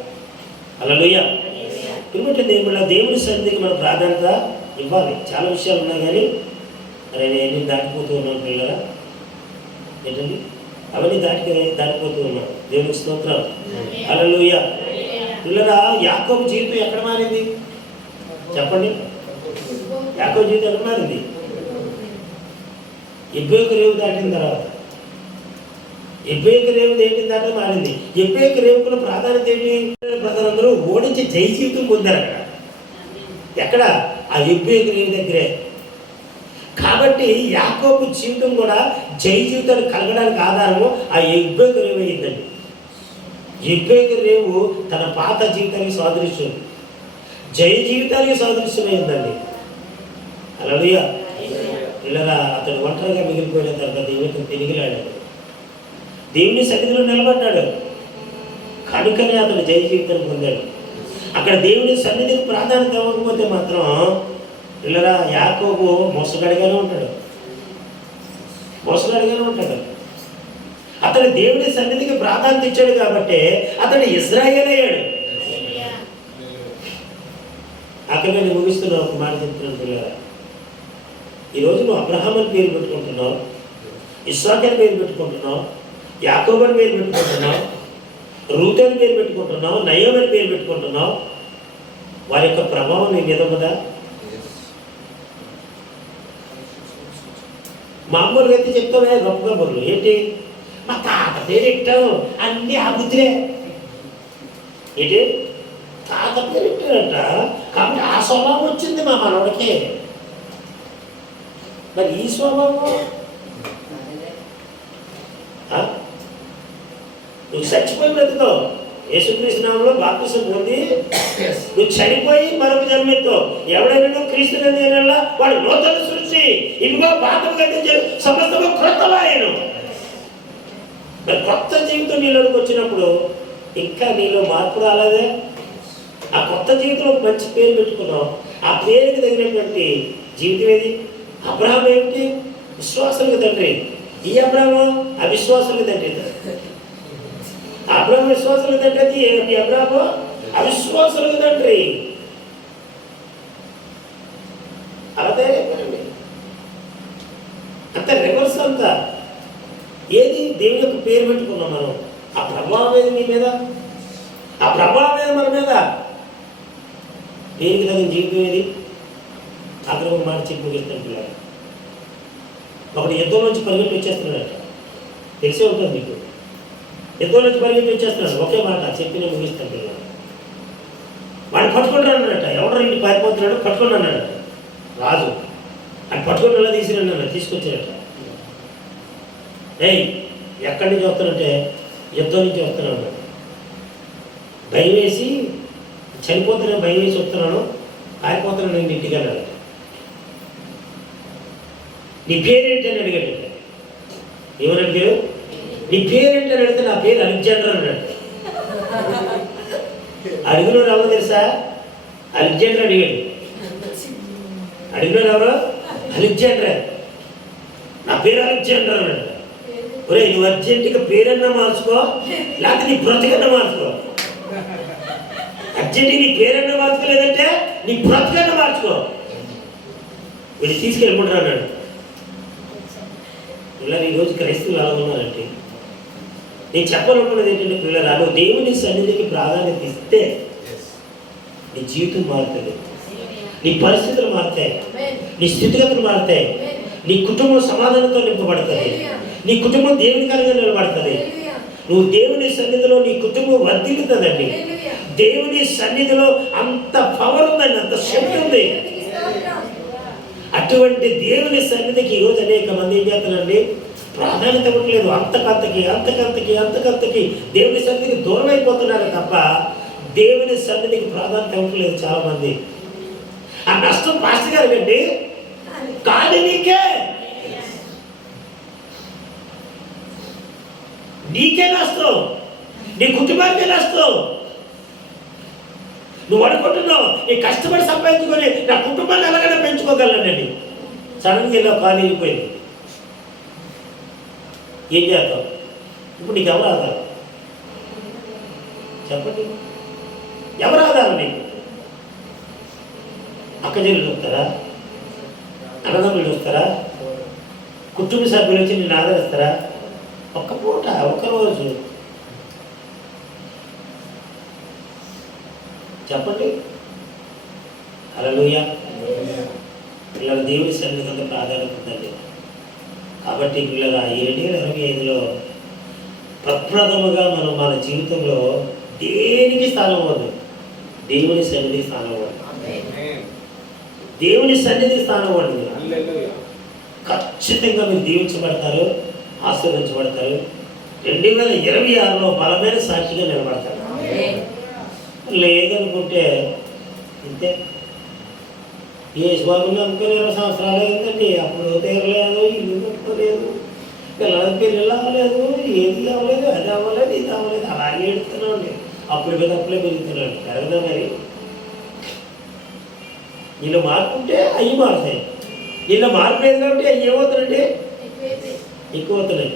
హల్లెలూయా. ఎందుకంటే దేవుని సన్నిధికి మనం ప్రాధాన్యత ఇవ్వాలి. చాలా విషయాలు ఉన్నాయి కానీ మరి నేను దాటిపోతూ ఉన్నాను పిల్లరా. ఏంటండి? అవన్నీ దాటిపోతూ ఉన్నాను. దేవునికి స్తోత్రం. హల్లెలూయా. పిల్లరా, యాకోబు జీవితం ఎక్కడ మారింది చెప్పండి? యాకోబు జీవితం ఎక్కడ మారింది? ఎబ్బేకు రేవు దాటిన తర్వాత. ఎబ్బేకు రేవు దాటిన తర్వాత మారింది. ఎబ్బేకు రేవుకున్న ప్రాధాన్యత ఏంటి? ప్రజలందరూ ఓడించి జై జీవితం పొందారు అక్కడ. ఎక్కడ? ఆ ఎబ్బేకు రేవు దగ్గరే. కాబట్టి యాకోబు జీవితం కూడా జై జీవితాన్ని కలగడానికి ఆధారము ఆ ఎబ్బేకు రేవు అయిందండి. ఎబ్బేకు రేవు తన పాత జీవితానికి సాదృశ్యం, జై జీవితానికి సాదృశ్యమైందండి. హల్లెలూయా. పిల్లరా, అతడు ఒంటరిగా మిగిలిపోయిన తర్వాత దేవునికి తిరిగిలాడాడు, దేవుని సన్నిధిలో నిలబడ్డాడు. కనుకనే అతడు జయ జీవితాన్ని పొందాడు. అక్కడ దేవుని సన్నిధికి ప్రాధాన్యత ఇవ్వకపోతే మాత్రం పిల్లరా యాకోబు మోసగాడిగానే ఉంటాడు. మోసగాడిగానే ఉంటాడు. అతడు దేవుని సన్నిధికి ప్రాధాన్యత ఇచ్చాడు కాబట్టి అతడు ఇశ్రాయేలు అయ్యాడు. అక్కడ నేను ముగిస్తున్నా, ఒక మాట చెప్తున్నాను పిల్లరా. ఈరోజు నువ్వు అబ్రహాం అని పేరు పెట్టుకుంటున్నావు, ఇస్సాకు అని పేరు పెట్టుకుంటున్నావు, యాకోబు అని పేరు పెట్టుకుంటున్నావు, రూతు అని పేరు పెట్టుకుంటున్నావు, నయోమి అని పేరు పెట్టుకుంటున్నావు. వారి యొక్క ప్రభావం నీ మీద ఉన్నదా? మామూలుగా అయితే చెప్తావే గొప్ప కబుర్లు. ఏంటి? మా తాత పేరు ఎట్టావు, అన్నీ ఆ బుద్ధిలే. ఏంటి? తాత పేరు ఎట్టారంట కాబట్టి ఆ స్వభావం వచ్చింది మా మనవడికి. మరి ఈ స్వభావం నువ్వు చచ్చిపోయి బ్రతుకవు. యేసుక్రీస్తు నామములో బాప్తిసం పొంది నువ్వు చనిపోయి మరొక జన్మెత్తావు. ఎవడైనా నువ్వు క్రీస్తు నందు వాడు నూతన సృష్టి, ఇదిగో పాతము గతించారు, సమస్తము క్రొత్తవాయెను. మరి కొత్త జీవితం నీలోకి వచ్చినప్పుడు ఇంకా నీలో మార్పు రాలేదే. ఆ కొత్త జీవితంలో మంచి పేరు పెట్టుకున్నావు. ఆ పేరుకి తగినటువంటి జీవితం ఏది? అబ్రహాం ఏమిటి? విశ్వాసులకు తండ్రి. ఈ అబ్రహాము అవిశ్వాసులకు తండ్రి. అబ్రహాం విశ్వాసులకు తండ్రి, ఏమిటి? అబ్రహాము అవిశ్వాసులకు తండ్రి. అలా తయారైపోయింది. అంత రివర్స్ అంతా. ఏది? దేవుని యొక్క పేరు పెట్టుకున్నాం మనం. ఆ ప్రభావం ఏది నీ మీద? ఆ ప్రభావం ఏది మన మీద? దేనికి తగిన జీవితం ఏది? అక్కడ ఒక మాట చెప్పి ముగిస్తాను పిల్లలు. ఒకటి యుద్ధం నుంచి పరిగెట్టి వచ్చేస్తున్నాడట, తెలిసే ఉంటుంది మీకు. యుద్ధం నుంచి పరిగెట్టి వచ్చేస్తున్నాడు. ఒకే మాట చెప్పి నేను ముగిస్తాను పిల్లలు. వాడిని పట్టుకుంటాను అన్నట. ఎవడో ఇంటికి పారిపోతున్నాడు, పట్టుకుని అన్నాడట రాజు. ఆయన పట్టుకుని ఎలా తీసిరన్నాడు, తీసుకొచ్చాడట. ఏయ్ ఎక్కడి నుంచి వస్తానంటే యుద్ధం నుంచి వస్తున్నాను, భయం వేసి చనిపోతానని భయం వేసి వస్తున్నాను, పారిపోతున్నాను నేను ఇంటికి అన్నాడు. నీ పేరేంటి అని అడిగాడు. ఏమని అడిగాడు? నీ పేరేంటి అని అడిగితే నా పేరు అలెగ్జాండర్ అన్నాడు. అడిగినోడు ఎవరు తెలుసా? అలెగ్జాండర్ అడిగాడు. అడిగినోడు ఎవరు? అలెగ్జాండర్. నా పేరు అలెగ్జాండర్ అన్నాడు. ఒరే నువ్వు అర్జెంటుగా పేరన్నా మార్చుకో, లేకపోతే నీ బ్రతకన్నా మార్చుకో. అర్జెంటుగా నీ పేరన్నా మార్చుకోలేదంటే నీ బ్రతకన్నా మార్చుకో. వీళ్ళు తీసుకెళ్ళిపోంటారు అన్నాడు. పిల్లలు ఈరోజు క్రైస్తవులు అలా ఉన్నారంటే నేను చెప్పాలనుకున్నది ఏంటంటే పిల్లలు నువ్వు దేవుని సన్నిధికి ప్రాధాన్యత ఇస్తే నీ జీవితం మారుతుంది, నీ పరిస్థితులు మారుతాయి, నీ స్థితిగతులు మారుతాయి, నీ కుటుంబం సమాధానంతో నింపబడుతుంది, నీ కుటుంబం దేవుని కనుక నిలబడుతుంది. నువ్వు దేవుని సన్నిధిలో నీ కుటుంబం వర్ధిల్లుతుందండి. దేవుని సన్నిధిలో అంత పవర్ ఉందండి, అంత శక్తి ఉంది. అటువంటి దేవుని సన్నిధికి ఈరోజు అనేక మంది ఏం చేస్తారండి? ప్రాధాన్యత ఇవ్వట్లేదు. అంతకంతకి దేవుని సన్నిధికి దూరం అయిపోతున్నారు తప్ప దేవుని సన్నిధికి ప్రాధాన్యత ఇవ్వట్లేదు చాలా మంది. ఆ నష్టం పాస్టర్ గారు కండి కానీ నీకే నష్టం, నీ కుటుంబానికే నష్టం. నువ్వు అనుకుంటున్నావు నీ కష్టపడి సంపాదించుకొని నా కుటుంబాన్ని ఎలాగైనా పెంచుకోగలనండి. సడన్గా ఇలా ఖాళీ అయిపోయింది, ఏం చేస్తావు? ఇప్పుడు నీకు ఎవరు ఆధారం చెప్పండి? ఎవరు ఆధారం నీకు? అక్కజల్లు చూస్తారా? అన్నదమ్ములు చూస్తారా? కుటుంబ సభ్యులు వచ్చి నిన్ను ఆదరిస్తారా? ఒక్క పూట ఒక్కరోజు చెప్పండి. హల్లెలూయా. పిల్లల దేవుని సన్నిధికి ప్రాధాన్యత ఉందండి. కాబట్టి పిల్లల ఈ 2025లో ప్రప్రథముగా మనం మన జీవితంలో దేనికి స్థానం అవ్వదు, దేవుని సన్నిధికి స్థానం అవ్వదు. దేవుని సన్నిధికి స్థానం అవ్వండి. ఖచ్చితంగా మీరు దీవించబడతారు, ఆశీర్వదించబడతారు. 2026లో బలమైన సాక్షిగా నిలబడతారు. లేదనుకుంటే ఇంతే. ఏ స్వామిని అనుకుని 20 సంవత్సరాలు అయిందండి, అప్పుడు తీరలేదు, ఇల్లు కట్టుకోలేదు, పిల్లలకి పెళ్ళిళ్ళు అవ్వలేదు, ఏది అవ్వలేదు, అది అవ్వలేదు, ఇది అవ్వలేదు, అలాగే ఎడుతున్నాండి. అప్పుడే పెరుగుతున్నాడు. పెరగదా మరి? వీళ్ళు మార్పుంటే అవి మారుతాయి, వీళ్ళు మార్పు లేదు కాబట్టి అవి ఏమవుతాయండి? ఎక్కువ అవుతున్నాయి.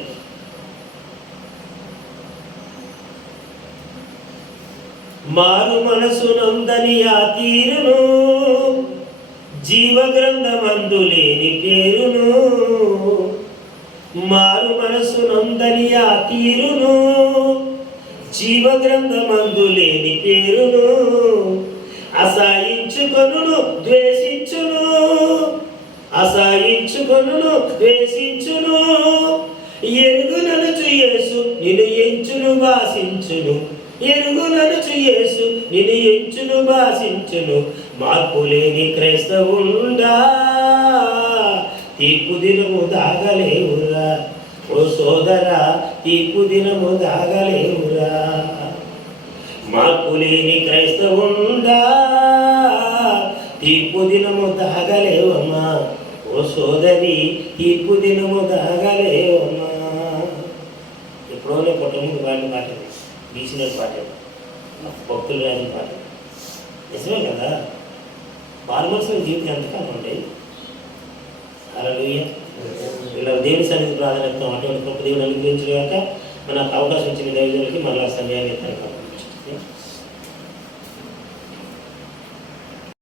మారు మనసు నందని ఆ తీరును, జీవగ్రంథమందు లేని పేరును. మారు మనసు నందని ఆ తీరును, జీవగ్రంథమందు లేని పేరును. అసహించుకొనును ద్వేషించును, అసహించుకొనును ద్వేషించును. ఎరుగుననుచు యేసు నిన్ను ఎంచును భాషించును, ఎరుగుననుచు యేసు నిన్ను ఎంచును భాషించును. మార్పు లేని క్రైస్తవుండా తీర్పు దినము దాగలేవురా. ఓ సోదరా తీర్పు దినము దాగలేవురా. మార్పు లేని క్రైస్తవుండా తీర్పు దినము దాగలేవమ్మా. ఓ సోదరి తీర్పు దినము దాగలేవమ్మా. ఎప్పుడో పుట్ట ముందు వాడిన పాట, బీసీనర్ పాట, భక్తులు రాని పాట. నిజమే కదా? బాలమనసుల జీవితం ఎంతకాలం ఉంటాయి? హల్లెలూయా. ఇలా దేవుని సన్నిధి ప్రాధాన్యత అటువంటి గొప్ప దేవుని అనుగ్రహించగాక మనకు అవకాశం ఇచ్చిన దైవజనులకి మరలా సమయాన్ని ఇస్తాను.